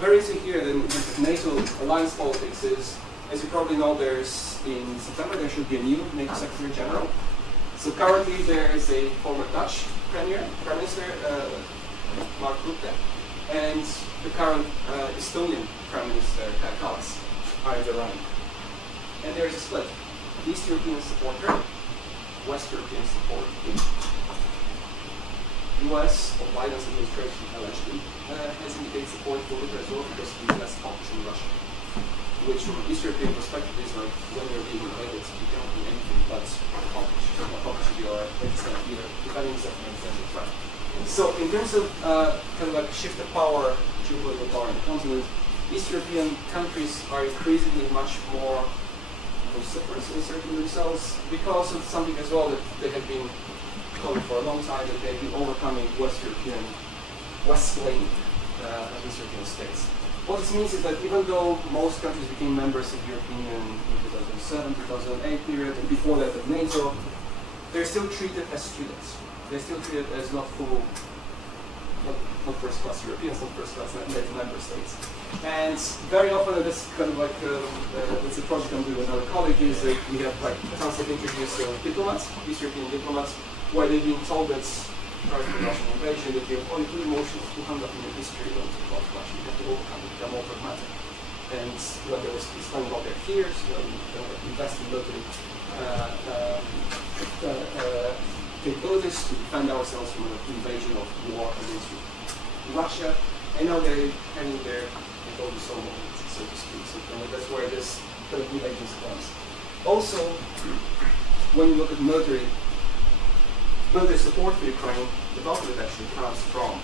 Very easy here in NATO alliance politics is, as you probably know, in September there should be a new NATO Secretary General. So currently there is a former Dutch Prime Minister, Mark Rutte, and the current Estonian Prime Minister, Kaja Kallas, are in the running. And there is a split. East European support her, West European support him. US, or Biden's administration allegedly, has indicated support for Rutte as well because he's less hawkish in Russia. Which from an East European perspective is like when you're being invaded, you cannot do anything but hawkish. Hawkish you are either defending yourself against any threat. So in terms of kind of like shift of power, geopolitical power in the continent, East European countries are increasingly much more vociferous in asserting themselves because of something as well that they have been calling for a long time, that they've been overcoming West European, West-wing East European states. What this means is that even though most countries became members of the European Union in 2007, 2008 period, and before that of NATO, they're still treated as students. They're still treated as not full, not first-class Europeans, not first-class NATO member states. And very often, this kind of like, it's a project I'm doing with another colleague, is that we have like tons of interviews with diplomats, East European diplomats, where they've been told that prior to the Russian invasion, that you have only 2 emotions to hang up in your history when you talk about Russia. You have to overcome it, become more pragmatic. And when there was explaining about their fears, when invest in military capabilities to defend ourselves from an invasion of war against Russia, and now they're having their so to speak. So that's where this kind of new agency comes. Also, when you look at military support for Ukraine, the bulk of it actually comes from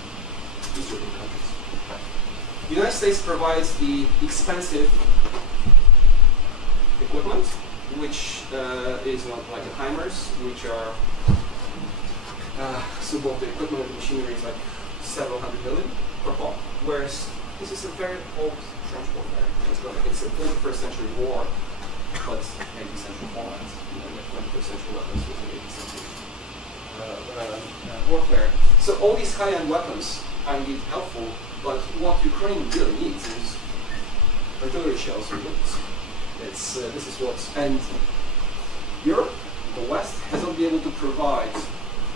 East European countries. The United States provides the expensive equipment, which is not like the HIMARS, which are so both the equipment and the machinery is like several hundred million per pop, whereas this is a very old trench warfare. It's a 21st century war, but 18th century format. You know, 21st century weapons with 18th century warfare. So all these high-end weapons are indeed helpful, but what Ukraine really needs is artillery shells and bullets. This is what, and Europe, the West, has not been able to provide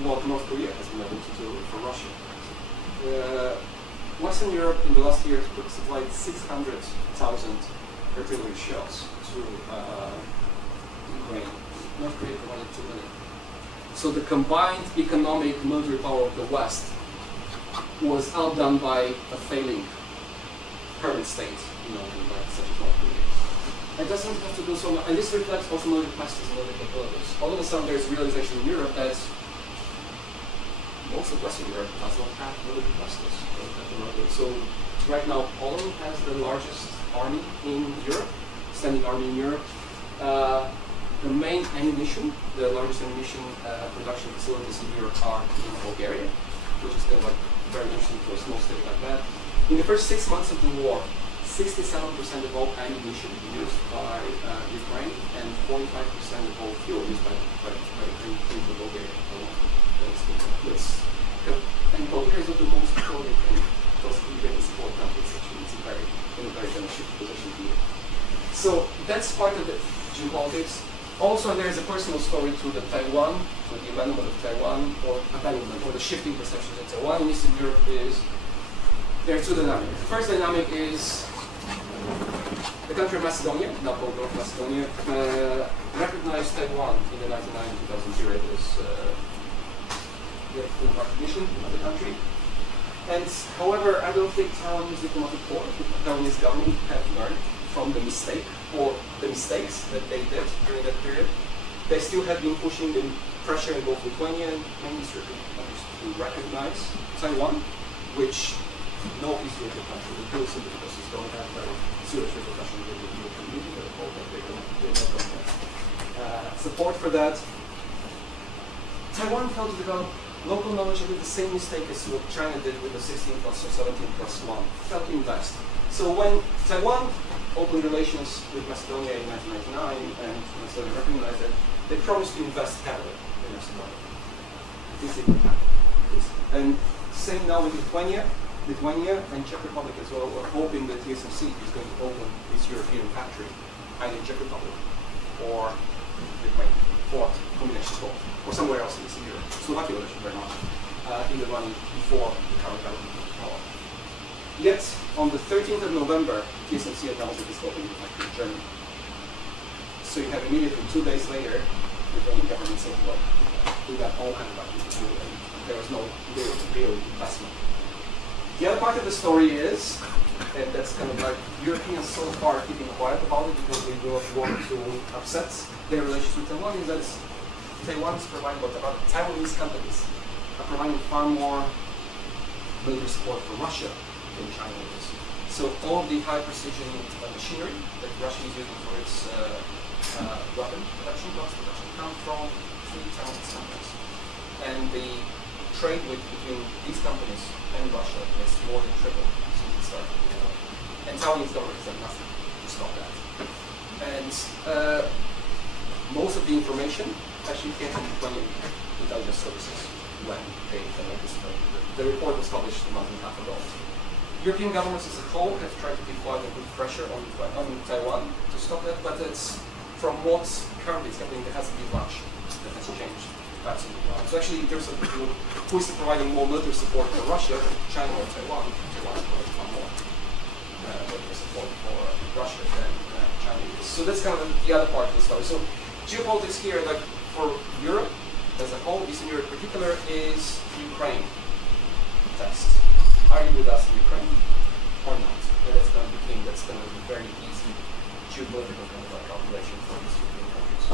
what North Korea has been able to do for Russia. Western Europe in the last years supplied 600,000 artillery shells to Ukraine. North Korea provided 2 million. So the combined economic military power of the West was outdone by a failing current state, like such as North Korea. It doesn't have to do so much, and this reflects also military capacities and military capabilities. All of a sudden there's realization in Europe that most of Western Europe does not have military capacities. So right now Poland has the largest army in Europe, standing army in Europe. the main ammunition, the largest ammunition production facilities in Europe are in Bulgaria, which is kind of like very interesting for a small state like that. In the first 6 months of the war, 67% of all ammunition used by Ukraine and 45% of all fuel used by Ukraine came from Bulgaria alone. And Bulgaria is one of the most Ukrainian support countries, actually. It's in a very kind of shifty position here. So that's part of the geopolitics. Also, there is a personal story to the Taiwan, to the abandonment of Taiwan, or abandonment, or the shifting perceptions in Taiwan in Eastern Europe is, there are two dynamics. The first dynamic is the country of Macedonia, now called North Macedonia, recognized Taiwan in the 1999-2000 period as full recognition of the country. And however, I don't think Taiwanese diplomatic corps, the Taiwanese government, have learned from the mistake or the mistakes that they did during that period. They still have been pushing the pressure in both Lithuania and Eastern European countries to recognize Taiwan, which no East European country would do simply because it's going to have very serious repercussions with the European Union. They're not going to have support for that. Taiwan failed to develop local knowledge and did the same mistake as what China did with the 16 plus or 17 plus 1, failed to invest. So when Taiwan opened relations with Macedonia in 1999 and Macedonia recognized it, they promised to invest heavily in Macedonia. This didn't happen. And same now with Lithuania and Czech Republic as well. We're hoping that TSMC is going to open this European factory either in Czech Republic or Lithuania, or combination of both, or somewhere else in Eastern Europe. Slovakia would actually very much in the running before the current government took power. Yet, on the 13th of November, TSMC announced that it's opening the factory in Germany. So you have immediately 2 days later, the German government saying, well, we got all kinds of factories to do, and there was no real investment. The other part of the story is, and that's kind of like Europeans so far keeping quiet about it because they do not want to upset their relations with Taiwan, is that Taiwan is providing, but Taiwanese companies are providing far more military support for Russia than China is. So all of the high precision machinery that Russia is using for its weapon production, guns production, come from 3 Taiwanese companies. And the trade between these companies and Russia is more than tripled since it started. And Taiwanese government has done nothing to stop that. And most of the information actually came from Lithuanian intelligence services when they made this film. The report was published a month and a half ago. European governments as a whole have tried to be quite a good pressure on Taiwan to stop that, but it's from what's currently happening, there hasn't been much that has changed. Absolutely not. So actually, in terms of who is providing more military support for Russia, China or Taiwan, Taiwan is providing far more military support for Russia than China is. So that's kind of the other part of the story. So geopolitics here, like for Europe as a whole, Eastern Europe in particular, is Ukraine test. Are you with us in Ukraine or not? And that's going to be the thing that's going to be very easy geopolitical kind of like calculation for these European countries.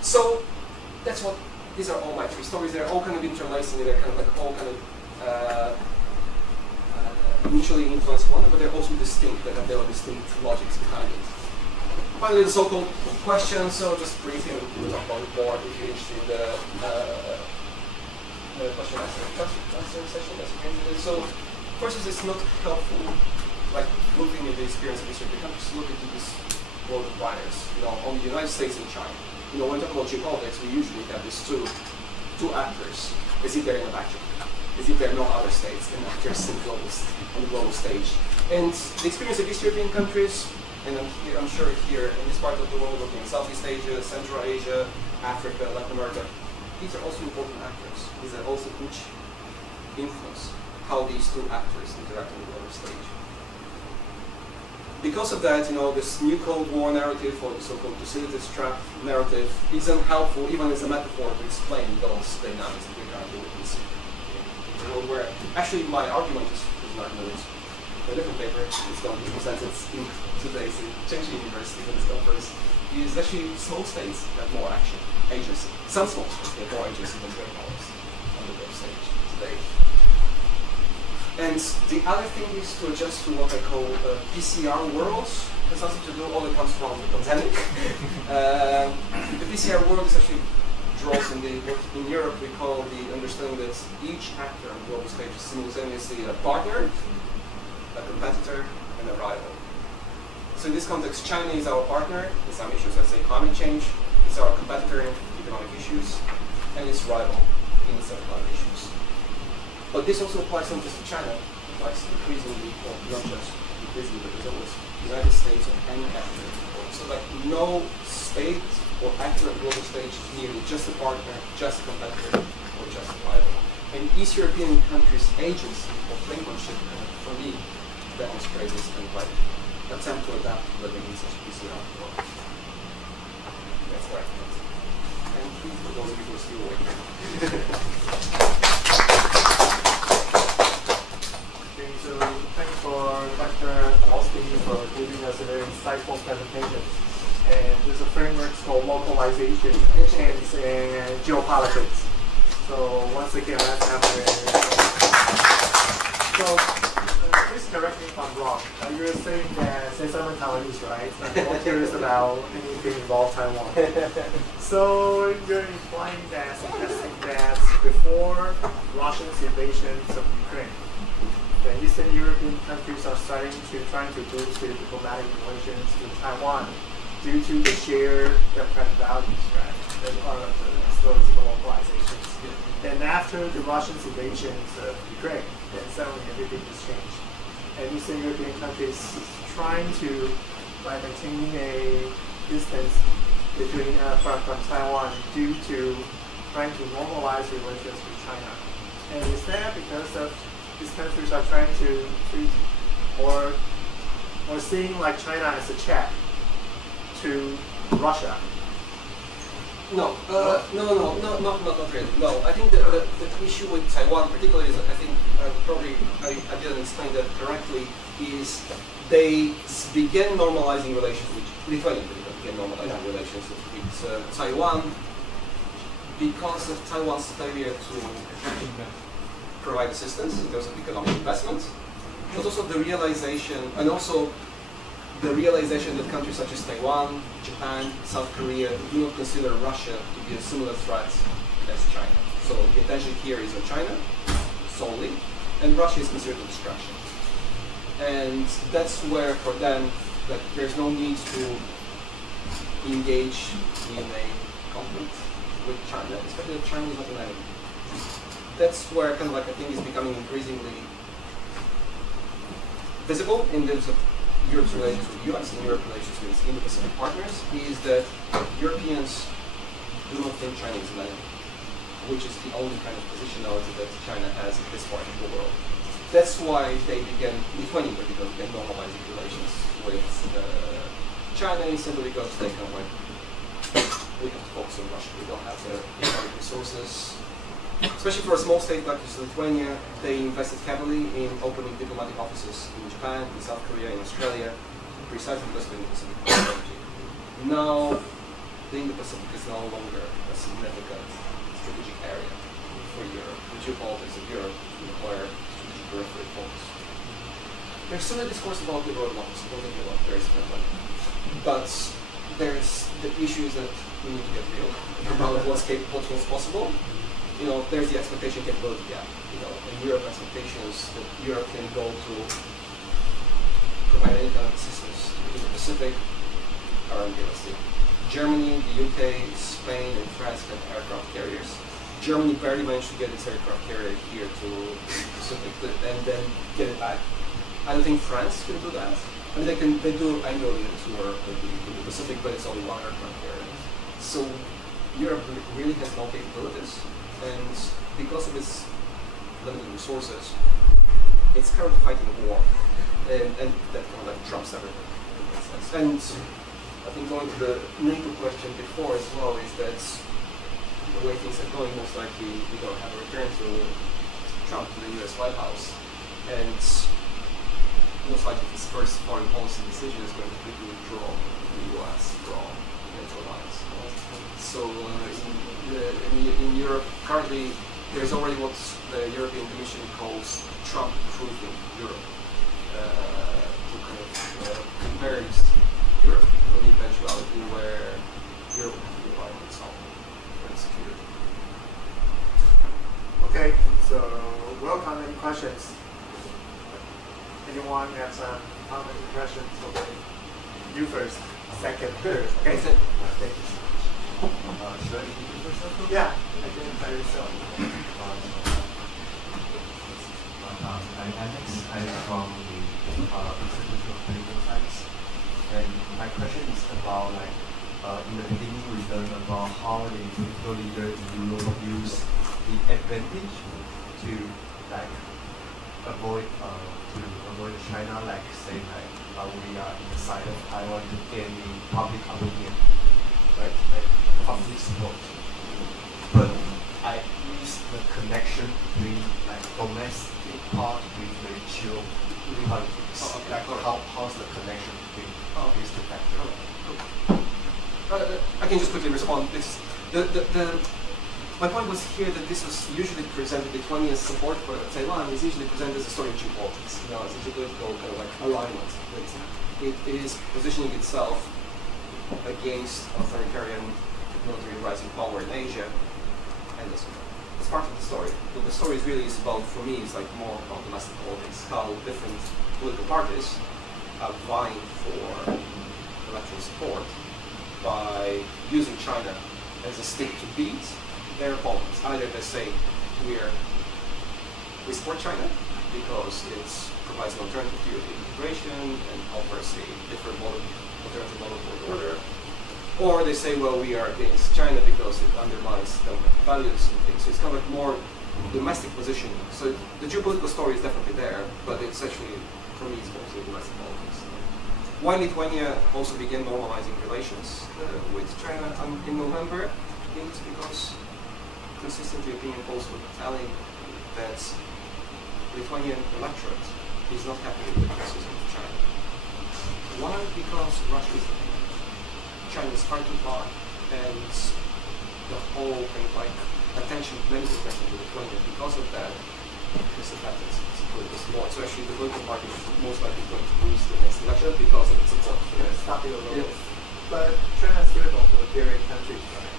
So that's what, these are all my 3 stories. They're all kind of interlacing, they're kind of like all kind of mutually influence one another, but they're also distinct, they have their own distinct logics behind it. Finally, the so-called questions, so just briefly, we'll talk about it more if you're interested in the question answer session that's interested. So, first is it's not helpful, like looking at the experience of these certain countries, look into this world of buyers, on the United States and China. When we talk about geopolitics, we usually have these two actors, as if they're in a vacuum, as if there are no other states and actors on the global stage. And the experience of East European countries, and I'm sure here in this part of the world, looking in Southeast Asia, Central Asia, Africa, Latin America, these are also important actors. These are also which influence how these 2 actors interact on the global stage. Because of that, this new Cold War narrative, or the so-called Thucydides trap narrative, isn't helpful even as a metaphor to explain those dynamics that we're currently witnessing in the world. Where actually my argument is an argument. A different paper is going to be presented in today's Chengchi University in this conference. Is actually small states have more agency. Some small states have more agency than great powers on the world stage today. And the other thing is to adjust to what I call PCR worlds. Has nothing to do, all it comes from the pandemic. The PCR world is actually draws in Europe we call the understanding that each actor on the global stage is simultaneously a partner, a competitor, and a rival. So in this context, China is our partner in some issues, let's say climate change, it's our competitor in economic issues, and it's rival in some other issues. But this also applies not just to China, it applies increasingly, or not just increasingly, but there's always the United States or any actor. So like no state or actor on the global stage is merely just a partner, just a competitor, or just a rival. And East European countries' agency or frameworkship, for me, demonstrates this kind of like attempt to adapt to living in such a PCR world. That's what I think. And please, for those of you who are still awake. Okay, so thanks for Dr. Kowalski for giving us a very insightful presentation. And there's a framework called localization, and geopolitics. So once again, let's have a... So please correct me if I'm wrong. You were saying that, since I'm a Taiwanese, right? I'm more curious about anything involved Taiwan. So you're implying that, suggesting that before Russia's invasion of Ukraine, the Eastern European countries are trying to boost their diplomatic relations with Taiwan due to the shared democratic values, right? As part of the stories of localizations. Yeah. And after the Russian invasions of Ukraine, then suddenly everything has changed. And Eastern European countries trying to, by maintaining a distance between from Taiwan due to trying to normalize relations with China. And is that because of these countries are trying to treat or seeing like China as a check to Russia? No, not really. No, I think the issue with Taiwan, particularly, is I think I didn't explain that correctly. Is they began normalizing relations with Lithuania. Began normalizing relations with Taiwan because of Taiwan's failure to provide assistance in terms of economic investment, but also the realization, that countries such as Taiwan, Japan, South Korea do not consider Russia to be a similar threat as China. So the attention here is on China solely, and Russia is considered a distraction. And that's where, for them, that there's no need to engage in a conflict with China, especially if China is not an enemy. That's where kind of like I think is becoming increasingly visible in terms of Europe's relations with the US and Europe's relations with its Indo-Pacific partners, is that Europeans do not think China is an enemy, which is the only kind of positionality that China has in this part of the world. That's why they began, Lithuania began normalizing relations with China, simply because they kind of like, we have to focus on Russia, we don't have the economic resources. Especially for a small state like Lithuania, they invested heavily in opening diplomatic offices in Japan, in South Korea, in Australia, precisely because of the Indo-Pacific strategy. Now, the Indo-Pacific is no longer a significant strategic area for Europe. The geopolitics of Europe require strategic periphery focus. There's still a discourse about liberal democracy, don't get me wrong, there is but there's the issue is that we need to get real about what's possible. You know, there's the expectation capability gap. You know, in Europe, expectations that Europe can go to provide any kind of assistance to the Pacific are unrealistic. Germany, the UK, Spain, and France have aircraft carriers. Germany barely managed to get its aircraft carrier here to the Pacific and then get it back. I don't think France can do that. I mean, they do annually a tour of the Pacific, but it's only one aircraft carrier. So Europe really has no capabilities. And because of its limited resources, it's currently fighting a war, and that kind of like trumps everything. And I think going to the NATO question before as well is that the way things are going, most likely we're going to have a return to Trump to the US White House, and most likely his first foreign policy decision is going to quickly withdraw the US from NATO alliance. So in Europe, currently there's already what the European Commission calls Trump-proofing Europe, to kind of prepare Europe for the eventuality where Europe will have to rely on itself for its security. Okay, so welcome. Any questions? Anyone have some comment impressions? Okay. You first, second, third. Okay. Thank you. Should I introduce myself? Yeah, identify yourself. I'm Alex. I'm from the Institute of Political Science. And my question is about in the beginning we learned about how the political leader in Europe use the advantage to avoid China, saying we are in the side of Taiwan to gain the public opinion, right? Public support. But I miss the connection between domestic part with the geopolitics. How's the connection between these two factors? I can just quickly respond. My point was here that this was usually presented, Lithuania's support for Taiwan is usually presented as a story of geopolitics, as a geopolitical kind of alignment. It is positioning itself against authoritarian military rising power in Asia, and it's part of the story. But the story really is about, for me, it's more about domestic politics, how different political parties are vying for electoral support by using China as a stick to beat their opponents. Either they say we support China because it provides an alternative to European integration and offers a different alternative model for the order, or they say, well, we are against China because it undermines democratic values and things. So it's kind of more domestic positioning. So the geopolitical story is definitely there, but it's actually, for me, it's mostly domestic politics. Why Lithuania also began normalizing relations with China in November, I think it's because consistently opinion polls were telling that Lithuanian electorate is not happy with the criticism of China. Why? Because Russia is China is far too far, and the whole attention, medical attention to Lithuania because of that is affected its political support. So actually the political party is most likely going to lose the next election because of its support. Stop you a little bit. But China is still an authoritarian country, right?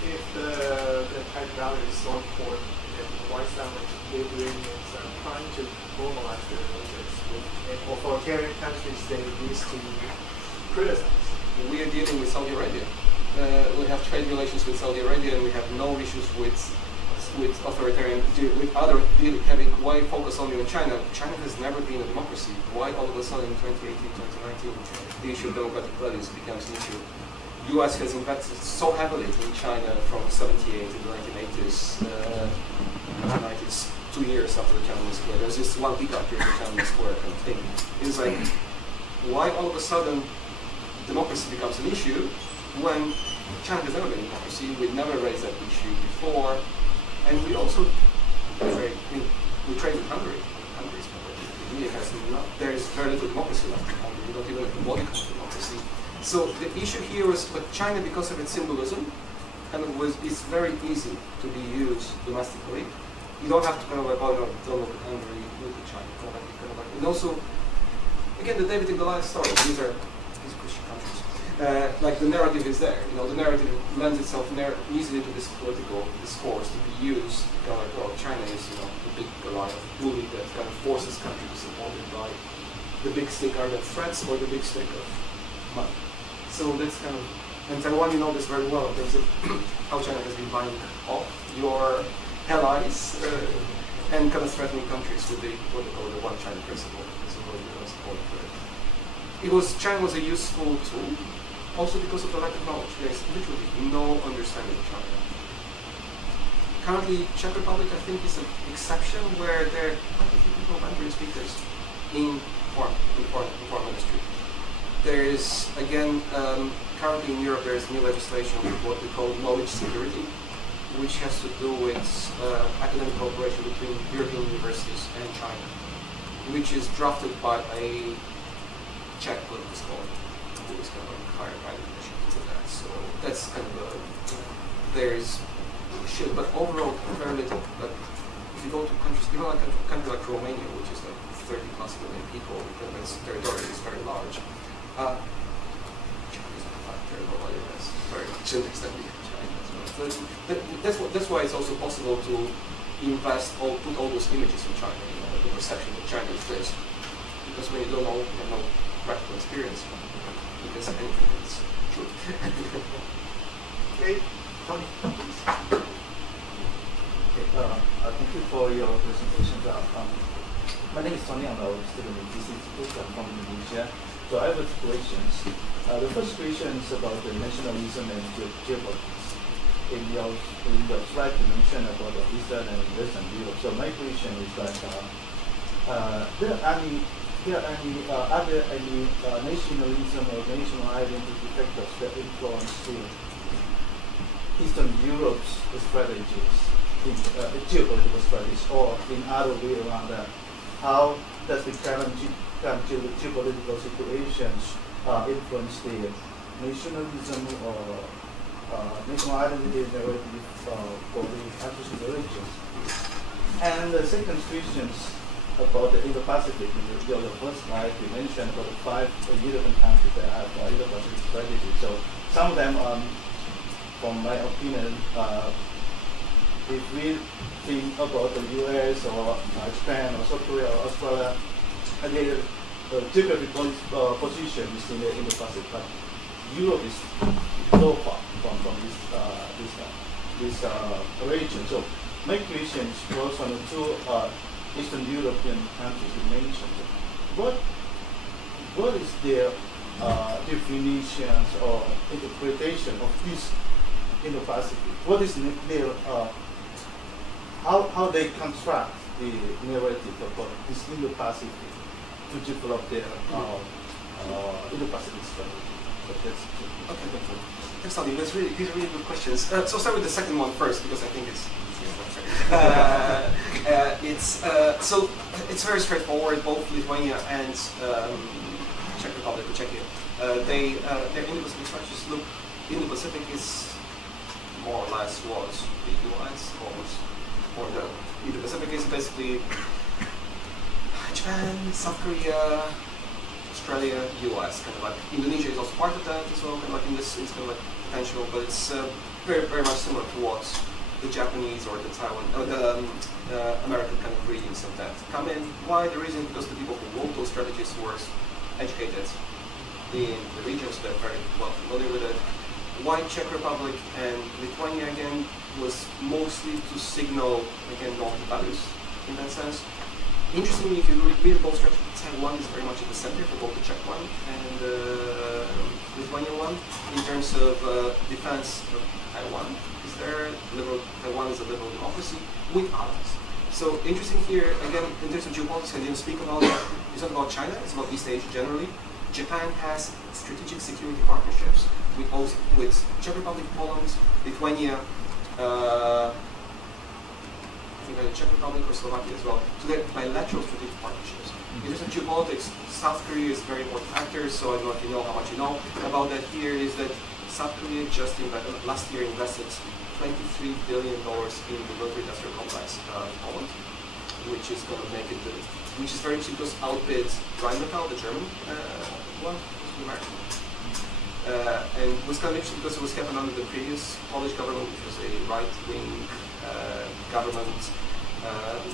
If the type value is so important, and why some Lithuanians are trying to normalize their relations with authoritarian countries they used to criticize? We are dealing with Saudi Arabia. We have trade relations with Saudi Arabia, and we have no issues with authoritarian, with other having. Why focus only on China? China has never been a democracy. Why all of a sudden in 2018, 2019, the issue of democratic values becomes an issue? U.S. has invested so heavily in China from 78 to the 1980s, 2 years after the Tiananmen Square. There's just one hiccup here in the Tiananmen Square kind of thing. It's why all of a sudden democracy becomes an issue when China has never been a democracy. We never raised that issue before, and we also trade. We trade with Hungary. Hungary there is very little democracy left in Hungary. We don't even have a modicum of democracy. So the issue here was, but China, because of its symbolism, it's very easy to be used domestically. You don't have to don't look at Hungary, look at China. And also, again, the David and Goliath story. These Christian countries. The narrative is there. The narrative lends itself easily to this political discourse to be used. China is the big Goliath bully that kind of forces countries to support it by the big stick are the threats or the big stick of money. So that's kind of, and Taiwan, you know this very well in terms of how China has been buying off your allies and kind of threatening countries with what they call the one China principle. China was a useful tool, also because of the lack of knowledge. There's literally no understanding of China. Currently, Czech Republic, I think, is an exception where there are quite a few people, Mandarin speakers, in foreign ministry. There is, again, currently in Europe, there is new legislation with what we call knowledge security, which has to do with academic cooperation between European universities and China, which is drafted by a Czech political scholar who is kind of hired by the commission to do that. So that's kind of there is shit, but overall very little you go to countries, even like a country like Romania, which is like 30 plus million people, and its territory is very large. China is not that terrible, I guess, very much to an extent to China as well. So that's why it's also possible to put all those images in China, you know, the perception that China is this. Because when you don't know, you have no practical experience, you can say anything that's true. Okay, Tony, please. Okay, thank you for your presentation. My name is Tony. I'm a student in DC Institute. I'm from Indonesia. So I have two questions. The first question is about the nationalism and geopolitics. In your slide, you mentioned about Eastern and Western Europe. So my question is that are there any nationalism or national identity factors that influence Eastern Europe's strategies, in geopolitical strategies, or in other way around that? How does the current geopolitical situations influence the nationalism or national identity narrative for the countries in the regions? And the second question is about the Indo-Pacific. In your first slide, you mentioned about the 5 European countries that have Indo-Pacific strategy. So some of them, from my opinion, if we think about the US or Japan or South Korea or Australia, their geographical position is in the Indo-Pacific, but Europe is so far from this region. So my question was on the 2 Eastern European countries you mentioned. What is their definitions or interpretation of this Indo-Pacific? What is their how they construct the narrative about this Indo-Pacific to develop their Indo-Pacific strategy? So that's okay, thanks, Tony. These are really good questions. So I'll start with the second one first because I think it's it's very straightforward. Both Lithuania and Czech Republic or Czechia, their Indo-Pacific structures look. Indo-Pacific is more or less was the US, or the Indo-Pacific is basically Japan, South Korea, Australia, US, kind of like Indonesia is also part of that as well, kind of like in this, it's kind of like potential, but it's very, very much similar to what the Japanese or the Taiwan, or the American kind of regions of that come in. Why? The reason because the people who wrote those strategies were educated in the regions, they're very well familiar with it. Why Czech Republic and Lithuania again was mostly to signal again Northern values in that sense. Interestingly, if you read both structures, Taiwan is very much at the center for both the Czech one and the Lithuanian one in terms of defense of Taiwan. Because Taiwan is a liberal democracy with allies. So interesting here, again, in terms of geopolitics, I didn't speak about that. It's not about China, it's about East Asia generally. Japan has strategic security partnerships with Czech Republic, Poland, Lithuania, I think Czech Republic or Slovakia as well. So they're bilateral strategic partnerships. In terms of geopolitics, South Korea is a very important actor, so I don't know if you know how much you know about that here, is that South Korea just last year invested $23 billion in the military industrial complex in Poland, which is going to make it, which is very interesting because outbid Rheinmetall, the German one, the American one. And it was kind of interesting because it was happened under the previous Polish government, which was a right-wing government,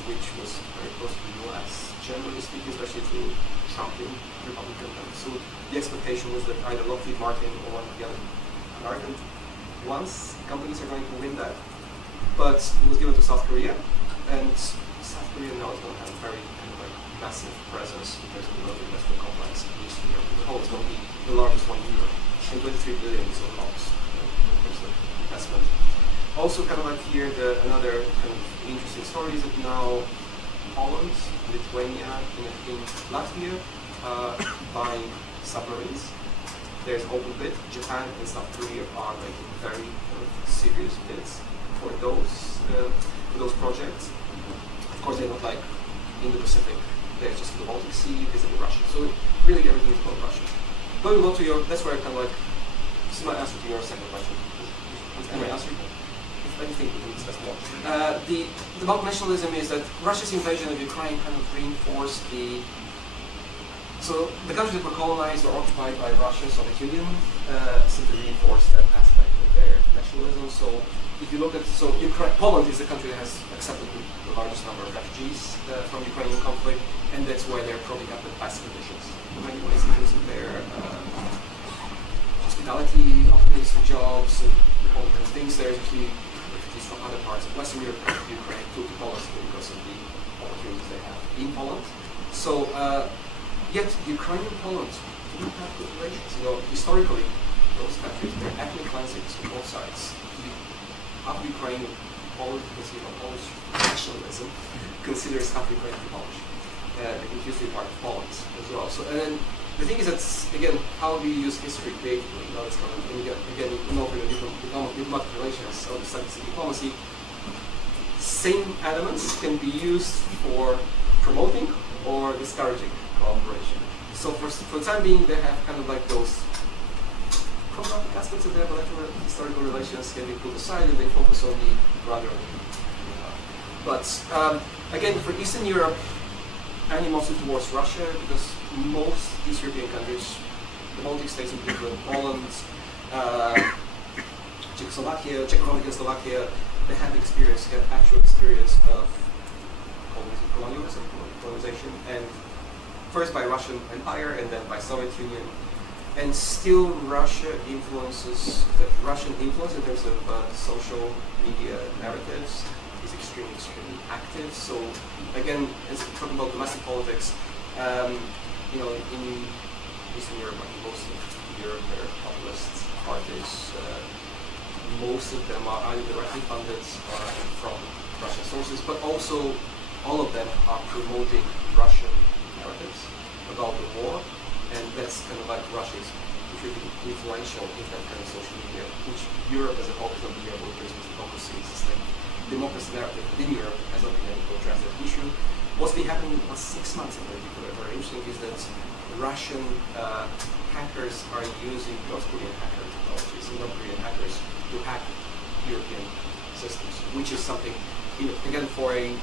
which was very close to the US, generally speaking, especially to Trumpian Republican. So the expectation was that either Lockheed Martin or one of the other American companies are going to win that. But it was given to South Korea, and South Korea now is going to have a very kind of like massive presence in terms of the military industrial complex in Eastern Europe. The whole is going to be the largest one in Europe, and 23 billion is a lot in terms of investment. Also, kind of like here, another kind of interesting story is that now Poland, Lithuania, and Latvia buying submarines. There's open bid. Japan and South Korea are making very serious bids for those projects. Of course, they're not like in the Pacific. They're just in the Baltic Sea, visiting Russia. So really, everything is about Russia. Going on to your, that's where I kind of like. This is my answer to your second question. Can I answer it? I think we can discuss more. About nationalism is that Russia's invasion of Ukraine kind of reinforced the. So the countries that were colonized or occupied by Russia, Soviet Union, seem to reinforce that aspect of their nationalism. So if you look at, Poland is the country that has accepted the largest number of refugees from Ukrainian conflict, and that's why they're propping up the best conditions in many ways, in terms of their hospitality, opportunities for jobs, and all kinds of things. There's actually refugees from other parts of Western Europe, Ukraine, to Poland because of the opportunities they have in Poland. So. Yet Ukraine and Poland do have good relations. Historically, those countries, they're ethnic cleansings on both sides. Half Ukraine, Poland, Polish nationalism considers half Ukraine to be Polish. They can usually part of Poland as well. So, and then the thing is that, again, how do you use history creatively? It's kind of, and again, diplomatic relations, or the studies of diplomacy, same elements can be used for promoting or discouraging cooperation. So for the time being, they have kind of like those problematic aspects of their bilateral historical relations can be put aside, and they focus on the rather. But again, for Eastern Europe, animosity towards Russia, because most East European countries, the Baltic states in particular, Poland, Czechoslovakia, Czech Republic and Slovakia, they have actual experience of colonization, and first by Russian Empire and then by Soviet Union, and still Russian influence in terms of social media narratives is extremely active. So again, as talking about domestic politics, in Eastern Europe, like most of Europe, there are populist parties. Most of them are either directly funded or from Russian sources, but also all of them are promoting Russian narratives about the war, and that's kind of like Russia is influential in that kind of social media, which Europe as a whole is not being able to address with democracy. It's like democracy narrative within Europe has not been able to address that issue. What's been happening in the last 6 months in particular, very interesting, is that Russian hackers are using North Korean hacker technologies and North Korean hackers to hack European systems, which is something, again, for a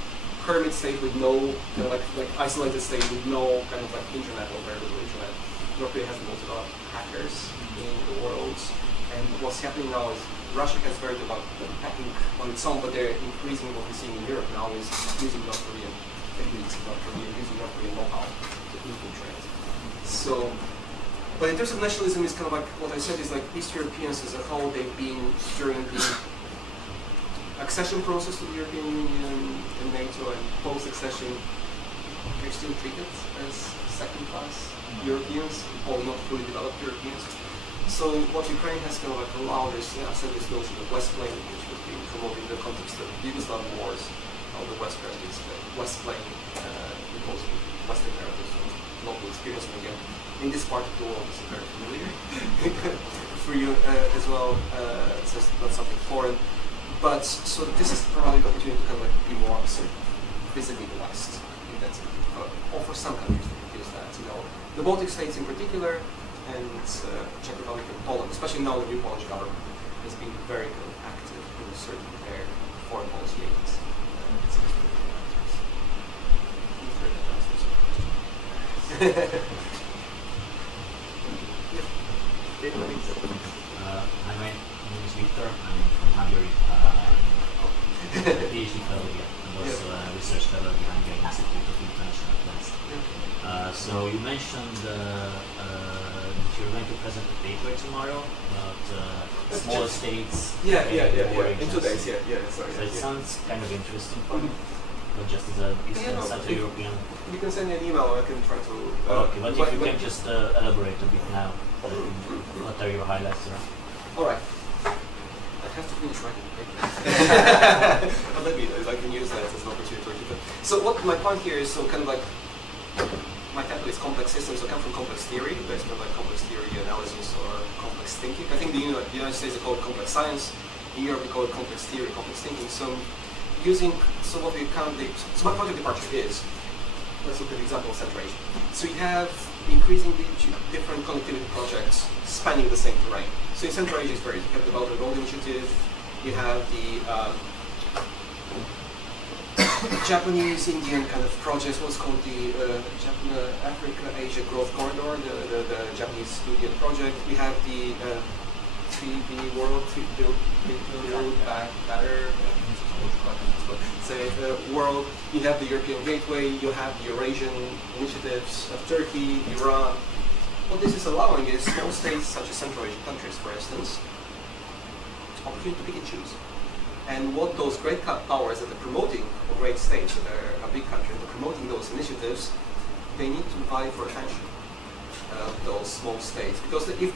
hermit state with no, like isolated state with no kind of like internet or very little internet. North Korea has the most developed hackers in the world, and what's happening now is Russia has very developed hacking on its own, but they're increasing what we're seeing in Europe now is using North Korean techniques, using North Korean know-how to infiltrate. So, but in terms of nationalism, is kind of like what I said is like East Europeans as a whole, they've been during the accession process to the European Union and NATO, and post-accession, they're still treated as second-class Europeans, or not fully developed Europeans. So what Ukraine has kind of like allowed is, I said, this notion of West-Plain, which was being promoted in the context of Yugoslav wars, how the West is West-Plain, imposing Western narratives and local experience. And again, in this part of the world, this is very familiar for you as well. It's just not something foreign. But so this is probably the opportunity to kind of like be more visiting the West in that sense. Or for some countries that can use that. The Baltic states in particular, and Czech Republic and Poland, especially now the new Polish government, has been very active in asserting their foreign policy aims. Hi, my name is Victor. I'm from Hungary. PhD fellow here, and also research fellow at the Hungarian Institute of International Affairs. So you mentioned that you're going to present a paper tomorrow about smaller states. Yeah. In 2 days, sorry. So it sounds kind of interesting for me. Not just as a Eastern Central European. You can send me an email, I can try to. Okay, but if you can just elaborate a bit now, what are your highlights there? Alright. I have to finish writing the paper. But let me know if I can use that as an opportunity to keep it. So what my point here is, so kind of like, my title is complex systems, so I come from complex theory, based on like complex theory analysis or complex thinking. I think the United States they call it complex science, in Europe we call it complex theory, complex thinking. So what we currently, so my point of departure is, let's look at the example of Central Asia. So you have increasingly different connectivity projects spanning the same terrain. So in Central Asia, it's very easy. You have the Belt and Road Initiative, You have the Japanese Indian kind of projects, what's called the Africa-Asia Growth Corridor, the Japanese Indian project. We have the 3B World, Build Back Better, say world. You have the European Gateway, you have the Eurasian initiatives of Turkey, Iran. What this is allowing is small states such as Central Asian countries, for instance, opportunity to pick and choose. And what those great powers that are promoting, or great states that are a big country, that are promoting those initiatives, they need to vie for attention, those small states. Because if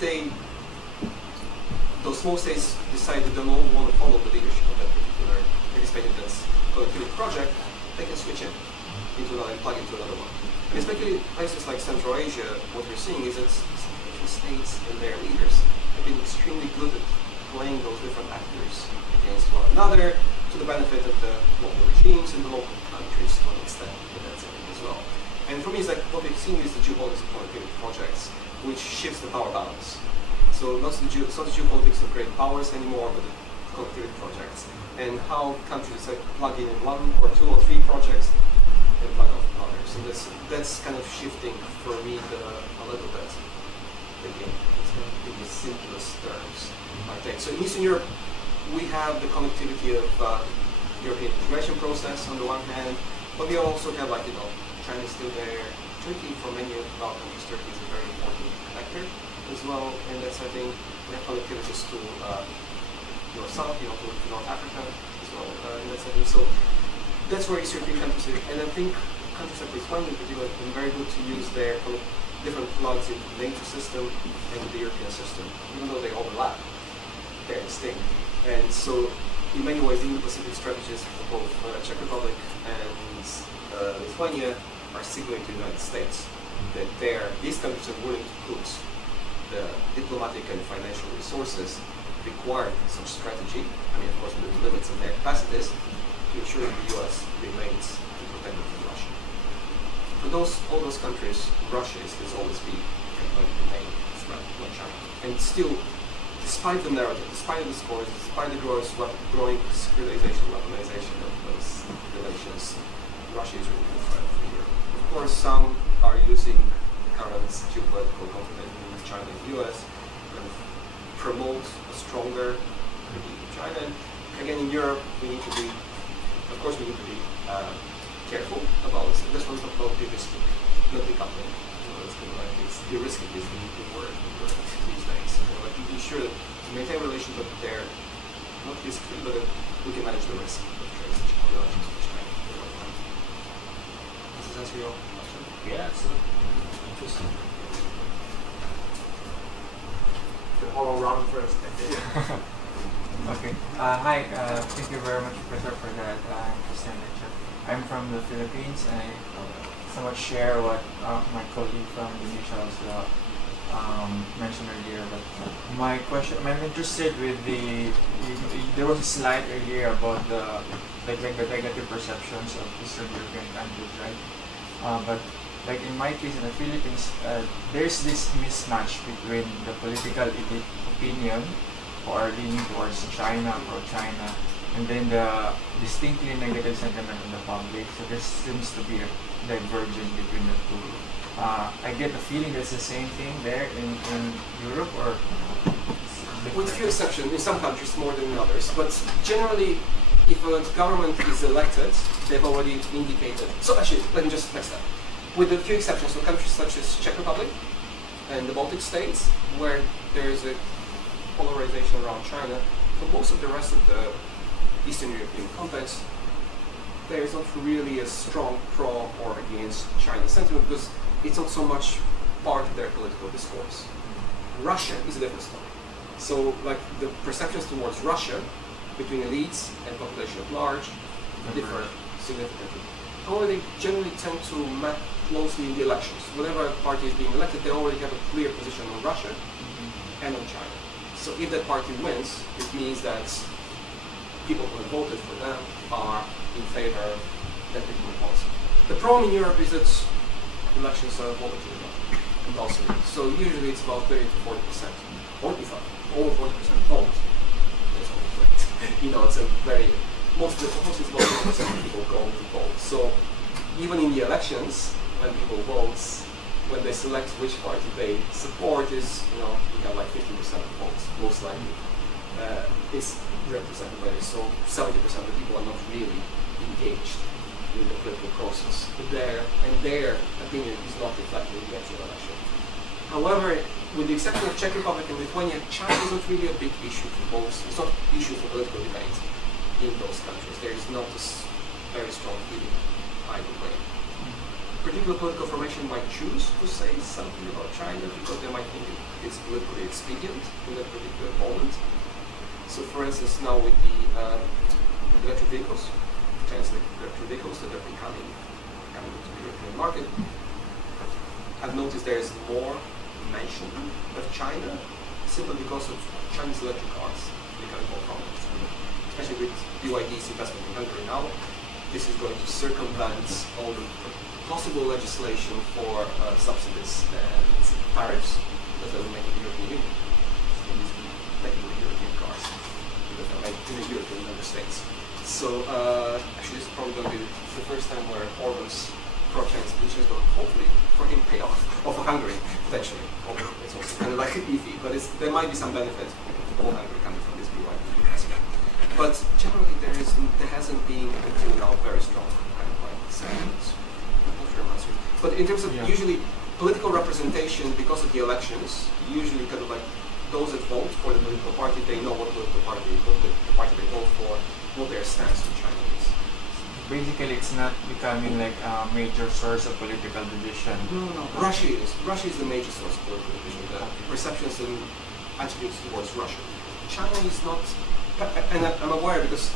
those small states decide they don't want to follow the leadership of that particular participating in this connectivity project, they can switch into another and plug into another one. And especially places like Central Asia, what we're seeing is that different states and their leaders have been extremely good at playing those different actors against one another to the benefit of the local regimes and the local countries to an extent, but that's it as well. And for me, it's like what we've seen is the geopolitics of connectivity projects, which shifts the power balance. So it's not the geopolitics of great powers anymore, but the connectivity projects. And how countries like plug in one or two or three projects and plug off others. So that's kind of shifting for me a little bit. Again, it's going to be the simplest terms, I think. So in Eastern Europe, we have the connectivity of European integration process on the one hand, but we also have, like, China is still there. Turkey, for many of our countries, Turkey is a very important actor as well, and that's, I think, we have connectivities to North-South, to North Africa as well, in that setting. So that's where East European countries are, and I think countries like Lithuania in particular have been very good to use their different plugs into the NATO system and the European system, even though they overlap, they're distinct. And so, in many ways, the Indo-Pacific strategies for both Czech Republic and Lithuania are signaling to the United States that these countries are willing to put the diplomatic and financial resources required for such strategy. I mean, of course, with the limits of their capacities, to ensure that the U.S. remains to protect them from Russia. For all those countries, Russia has always been the main threat, not China. And still, despite the narrative, despite the discourse, despite the growing securitization, weaponization of those relations, Russia is really a threat for Europe. Of course, some are using the current geopolitical conflict with China and the US to promote a stronger China. And again, in Europe, we need to be, of course, careful about this. This one's about de-risking, not decoupling. It's de-risking is the word these days. Be sure to maintain relations, but they're not risk-free, but we can manage the risk of trade relations with China. Does this answer your question? Yeah, absolutely. Interesting. Hold on, Ron first. Okay. Hi. Thank you very much, Professor, for that interesting lecture. I'm from the Philippines, and I somewhat share what my colleague from Indonesia also mentioned earlier. But my question, I'm interested with there was a slide earlier about the negative perceptions of Eastern European countries, right? But like in my case in the Philippines, there's this mismatch between the political elite opinion who are leaning towards China, pro-China, and then the distinctly negative sentiment in the public. So there seems to be a divergence between the two. I get the feeling that's the same thing there in Europe, or with few exceptions, in some countries more than in others. But generally, if a government is elected, they've already indicated. So actually, let me just next step. With a few exceptions, so countries such as Czech Republic and the Baltic states, where there is a polarization around China, for most of the rest of the Eastern European context, there is not really a strong pro or against China sentiment because it's not so much part of their political discourse. Russia is a different story. So, like, the perceptions towards Russia between elites and population at large differ significantly. However, they generally tend to map closely in the elections. Whatever party is being elected, they already have a clear position on Russia and on China. So if that party wins, it means that people who have voted for them are in favor of that particular policy. The problem in Europe is that elections are volatile compulsory. So usually it's about 30 to 40%. Over 40% vote. That's always right. you know, it's a very, most of the proposals of people go to vote. So even in the elections, when people vote, when they select which party they support, is, you know, you have like 50% of votes, most likely, is represented by this. So 70% of the people are not really engaged in the political process. Their opinion is not reflected in the actual election. However, with the exception of Czech Republic and Lithuania, China is not really a big issue for both. It's not an issue for political debate in those countries. There is not a very strong feeling either way. Particular political formation might choose to say something about China because they might think it's politically expedient in that particular moment. So, for instance, now with the electric vehicles, Chinese electric vehicles that are coming into the European market, I've noticed there is more mention of China simply because of Chinese electric cars becoming more prominent. Especially with BYD's investment in Hungary now, this is going to circumvent all the possible legislation for subsidies and tariffs that they will make in the European Union. In these technically European cars that are made in the European member states. So actually, this is probably going to be the first time where Orban's pro-Chinese position is going to hopefully for him pay off for Hungary potentially. It's also kind of like iffy, but there might be some benefit for Hungary coming from this BYD investment. But generally, there hasn't been until now very strong kind of like sanctions. But in terms of usually political representation, because of the elections, usually kind of like those that vote for the political party, they know what political party, the party they vote for, what their stance on China is. Basically, it's not becoming like a major source of political division. No. Russia is. Russia is the major source of political division. The perceptions and attitudes towards Russia. China is not, and I'm aware because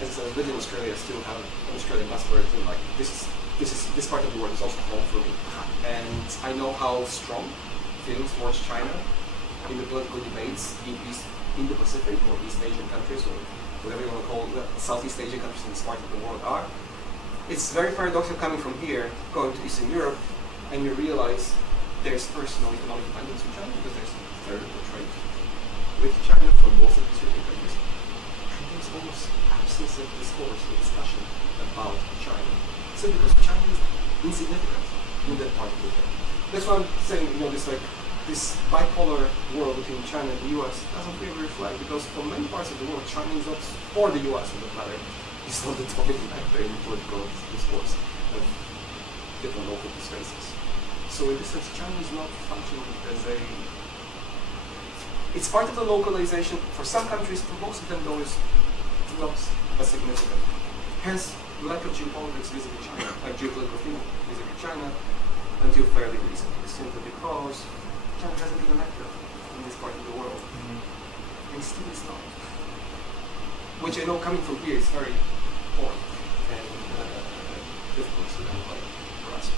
as I live in Australia, I still have an Australian passport, and like this part of the world is also home for me. And I know how strong feelings towards China in the political debates in the Pacific or East Asian countries, or whatever you want to call it, Southeast Asian countries in this part of the world are. It's very paradoxical coming from here, going to Eastern Europe, and you realize there's first no economic dependence with China because there's very little trade with China from both of these European countries. And there's almost absence of discourse or discussion about China. Simply because China is insignificant in that part of the world. That's why I'm saying, you know, this bipolar world between China and the US doesn't really reflect, because for many parts of the world, China is not, or the US in that matter, is not the topic factor in political discourse of different local spaces. So in this sense, China is not functioning as it's part of the localization. For some countries, for most of them though, is not as significant. Hence, lack of geopolitics vis-a-vis China, like geopolitical theory vis-a-vis China, until fairly recently, simply because China hasn't been an actor in this part of the world. And still is not. Which I know coming from here is very foreign and difficult to grasp.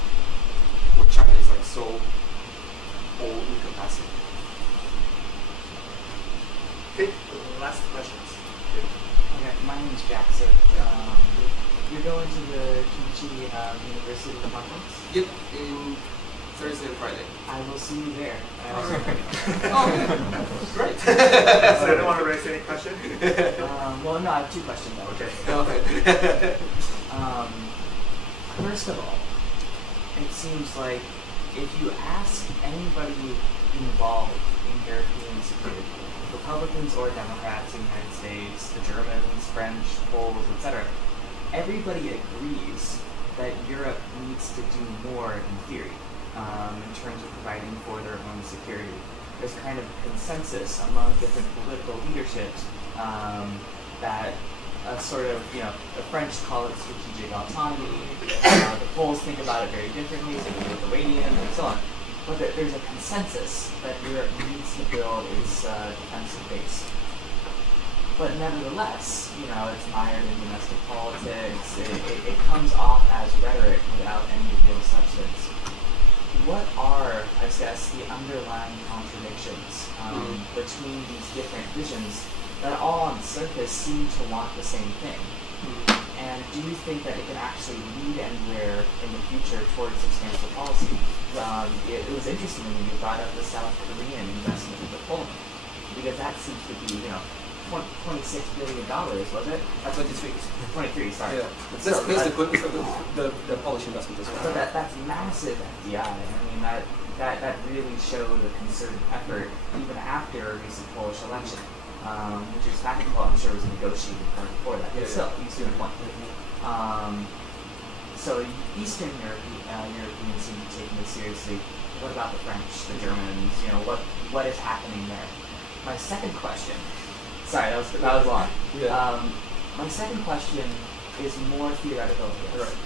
Where China is like so all incapacitated. Okay, last questions. Okay, my name is Jackson. You're going to the Kimchi University conference? Yep, in Thursday and Friday. I will see you there. Great. So I don't want to raise any question? Well, no, I have two questions though. Okay. First of all, it seems like if you ask anybody involved in European security, Republicans or Democrats in the United States, the Germans, French, Poles, etc., everybody agrees that Europe needs to do more in theory in terms of providing for their own security. There's kind of consensus among different political leaderships that sort of, the French call it strategic autonomy, the Poles think about it very differently, so the Lithuanians and so on. But there's a consensus that Europe needs to build its defensive base. But nevertheless, it's mired in domestic politics. It comes off as rhetoric without any real substance. What are, I guess, the underlying contradictions between these different visions that all on the surface seem to want the same thing? And do you think that it can actually lead anywhere in the future towards substantial policy? It was interesting when you brought up the South Korean investment into Poland, because that seems to be, $26 billion, was it? 23. 23, sorry. Yeah. That's basically the Polish investment as well. So that's massive FDI. I mean, that really showed a concerted effort even after a recent Polish election, which is tactical. I'm sure was negotiated before that. But still, you see the point. So Eastern Europeans seem to be taking this seriously. What about the French, the Germans? You know, what is happening there? My second question. Sorry, that was long. Yeah. My second question is more theoretical. Yes. Right.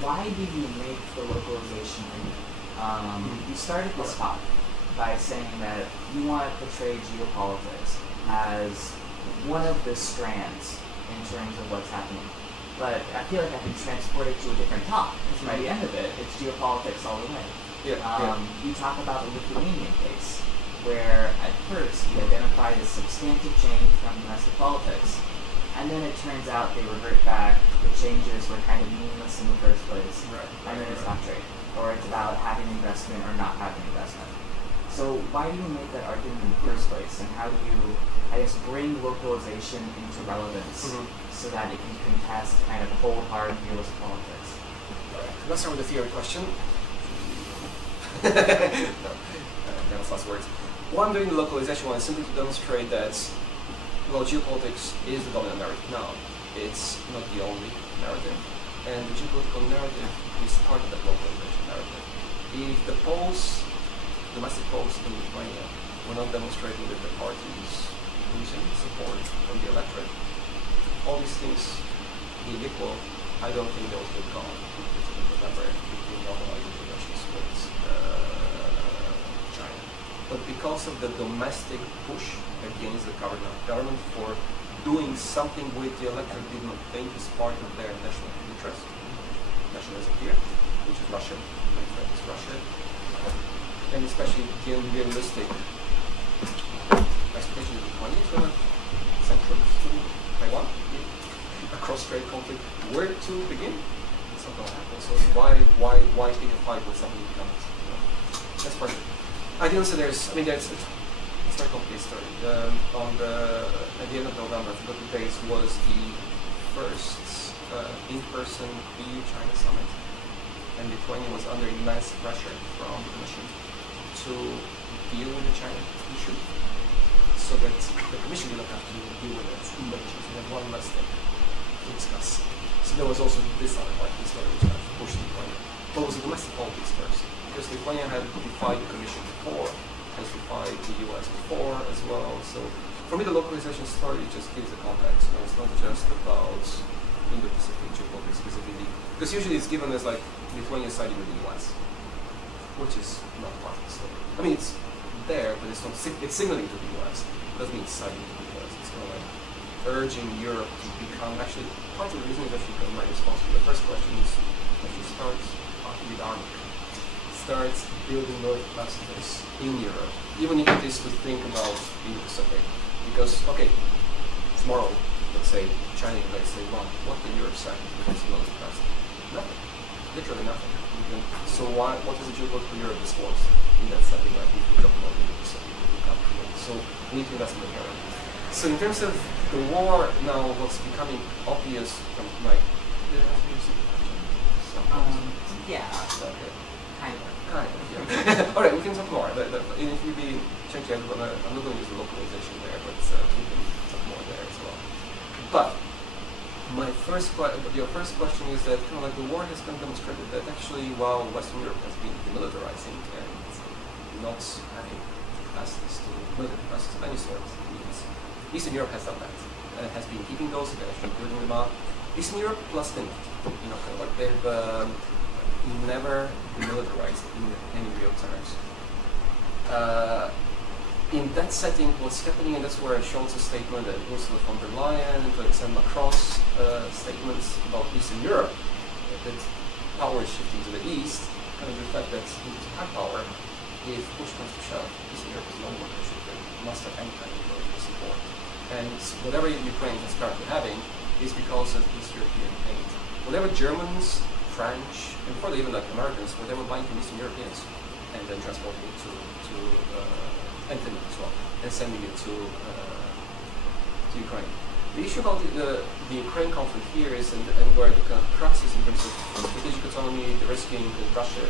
Why did you make the localization argument? You started this talk by saying that you want to portray geopolitics as one of the strands in terms of what's happening. But I feel like I can transport it to a different talk. Because by the end of it, it's geopolitics all the way. You talk about the Lithuanian case, where at first you identified a substantive change from domestic politics, and then it turns out they revert back. The changes were kind of meaningless in the first place, and then it's not trade, or it's about having investment or not having investment. So why do you make that argument in the first place, and how do you, I guess, bring localization into relevance so that it can contest kind of cold, hard, realist politics? Let's start with the theory question. That's last words. Why I'm doing the localization one is simply to demonstrate that, well, geopolitics is the dominant narrative now. It's not the only narrative. And the geopolitical narrative is part of that localization narrative. If the polls, domestic polls in Lithuania, were not demonstrating that the parties losing support from the electorate, all these things being equal, I don't think those would come in November between normalizing relations with China. But because of the domestic push against the government for doing something with the electorate did not think is part of their national interest, nationalism here, which is Russia, my friend is Russia, and especially the unrealistic expectation that Lithuania is going to send troops to Taiwan, a cross-strait conflict. Where to begin? It's not going to happen. So why pick a fight with something you can't? You know? That's part of it. I didn't say there's. I mean, it's a very complicated story. At the end of November, I forgot the date, was the first in-person EU-China summit, and Lithuania was under immense pressure from the Commission to deal with the China issue, so that the Commission didn't have to deal with it in the issue. So they had one less thing to discuss. So there was also this other part of the story which had pushed Lithuania. But it was the domestic politics first, because Lithuania had defied the Commission before, has defied the US before as well. So for me, the localization story just gives the context. You know, it's not just about Indo-Pacific geopolitics specifically, because usually it's given as like Lithuania siding with the US, which is not part of the story. I mean, it's there, but it's not. It's signaling to the US. It doesn't mean siding with the US. It's kind of like urging Europe to become. Actually, part of the reason is actually my response to the first question is actually starts with armor. Starts building more capacities in Europe, even if it is to think about the Pacific. Because, okay, tomorrow, let's say, China invades Taiwan, what can Europe say because it's not capacity? Nothing. Literally nothing. So what is the geopolitical Europe discourse in that setting, like if we talk about the Pacific? So we need to invest in the Europe. So in terms of the war now, what's becoming obvious from my... Yeah, kind of. Yeah. All right, we can talk more. If you be changing, I'm not going to use the localization there, but we can talk more there as well. But your first question is that kind of like the war has kind of demonstrated that actually, while Western Europe has been demilitarizing and not having capacities to military capacities of any sort, Eastern Europe has done that and has been keeping those, and actually building them up. Eastern Europe plus Finland, you know, kind of like they've never demilitarized in any real terms. In that setting, what's happening, and that's where Scholz's statement and Ursula von der Leyen and to extend Macron's statements about Eastern Europe, that power is shifting to the east, kind of reflect that into high power. If push comes to shove, Eastern Europe is no longer shifting, must have any kind of military support. And whatever Ukraine is currently having is because of East European aid. Whatever Germans, French, and before even like Americans, where they were buying from Eastern Europeans and then transporting it to and Finland as well, and sending it to Ukraine. The issue about the Ukraine conflict here is, and where the kind of crux is in terms of strategic autonomy, the risking that Russia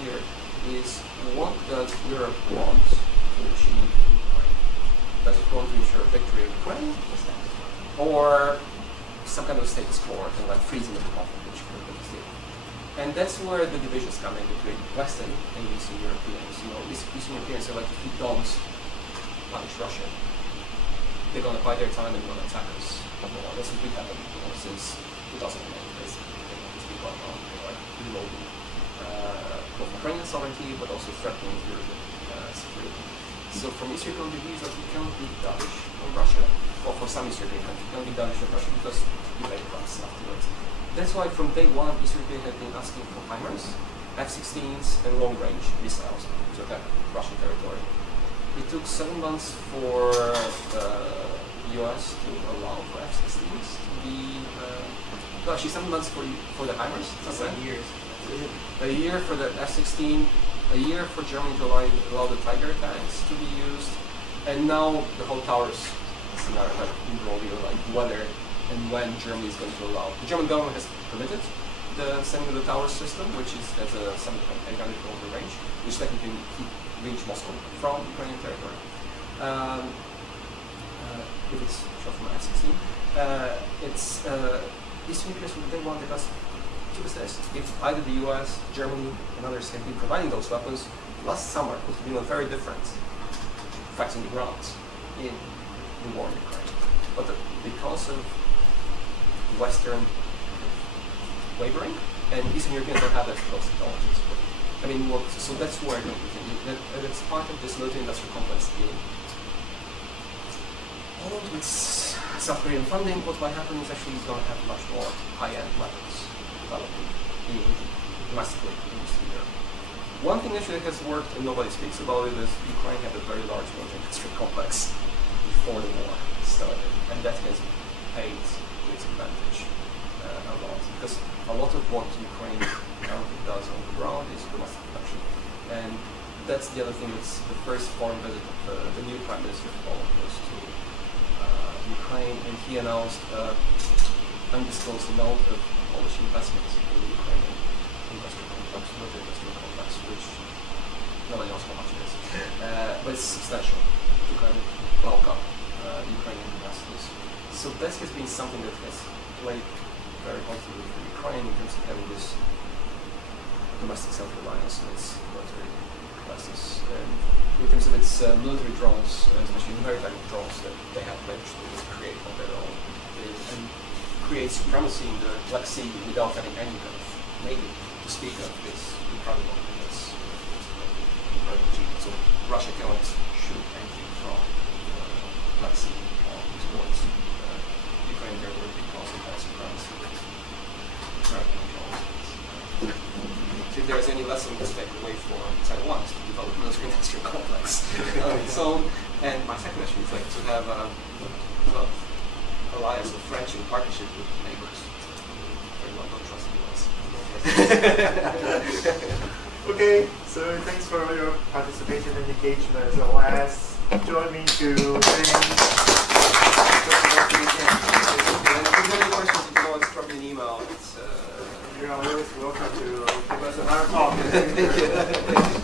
here, is what does Europe want to achieve in Ukraine? Does it want to ensure victory of Ukraine, or some kind of status quo, kind of like freezing of the conflict, which and that's where the divisions come in between Western and Eastern Europeans. You know, Eastern Europeans are like, if you don't punish Russia, they're going to bide their time and going to attack us. That's what we happened since 2009, basically. It's been going on, like reloading both Ukrainian sovereignty, but also threatening European security. So from Eastern European point of view, like, you cannot be dovish on Russia, or for some Eastern European countries, you cannot be dovish on Russia because you pay the price afterwards. That's why from day one, Eastern Europe had been asking for HIMARS, F-16s, and long-range missiles to attack Russian territory. It took 7 months for the US to allow for F-16s to be, no, actually 7 months for the HIMARS. That's 7 years. A year for the F-16, a year for Germany to allow the Tiger tanks to be used, and now the whole towers scenario, like involving like whether and when Germany is going to allow. The German government has permitted the sending of the tower system, which is has a 700 km range, which technically can reach Moscow from Ukrainian territory. If it's shot from F-16, it's Eastern Europeans would then want because if either the US, Germany, and others have been providing those weapons, last summer was been a very different facts on the ground in the war in Ukraine. But because of Western wavering, and Eastern Europeans don't have that close technologies. I mean, so that's where it's part of this military-industrial complex game. Although with South Korean funding, what might happen is actually you're going to have much more high-end weapons developing domestically in Eastern Europe. One thing actually that has worked and nobody speaks about it is Ukraine had a very large military-industrial complex before the war started, and that has paid to its advantage a lot, because a lot of what Ukraine currently does on the ground is domestic production, and that's the other thing. It's the first foreign visit of the new Prime Minister of Poland was to Ukraine, and he announced undisclosed amount of Polish investments in the Ukrainian industrial complex, military industrial complex, which nobody knows how much it is, but it's substantial to kind of bulk up Ukrainian capacities. So that has been something that has played very positively for Ukraine in terms of having this domestic self-reliance on its military capacities. And in terms of its military drones, especially maritime drones that they have managed to create on their own, and create supremacy in the Black Sea without having any kind of navy to speak of is incredible. It's incredible achievement. So Russia cannot shoot anything from the Black Sea towards Ukraine territory because it has supremacy with maritime drones. So if there is any lesson to take away for Taiwan is to develop a military industrial complex on its own. And my second issue is like to have alliance of friendship partnership with neighbors. Very well, don't trust the US. Okay, so thanks for your participation and engagement. So let's join me to thank. If you have any questions, you can always drop me an email. You're always welcome to give us another talk. Thank you.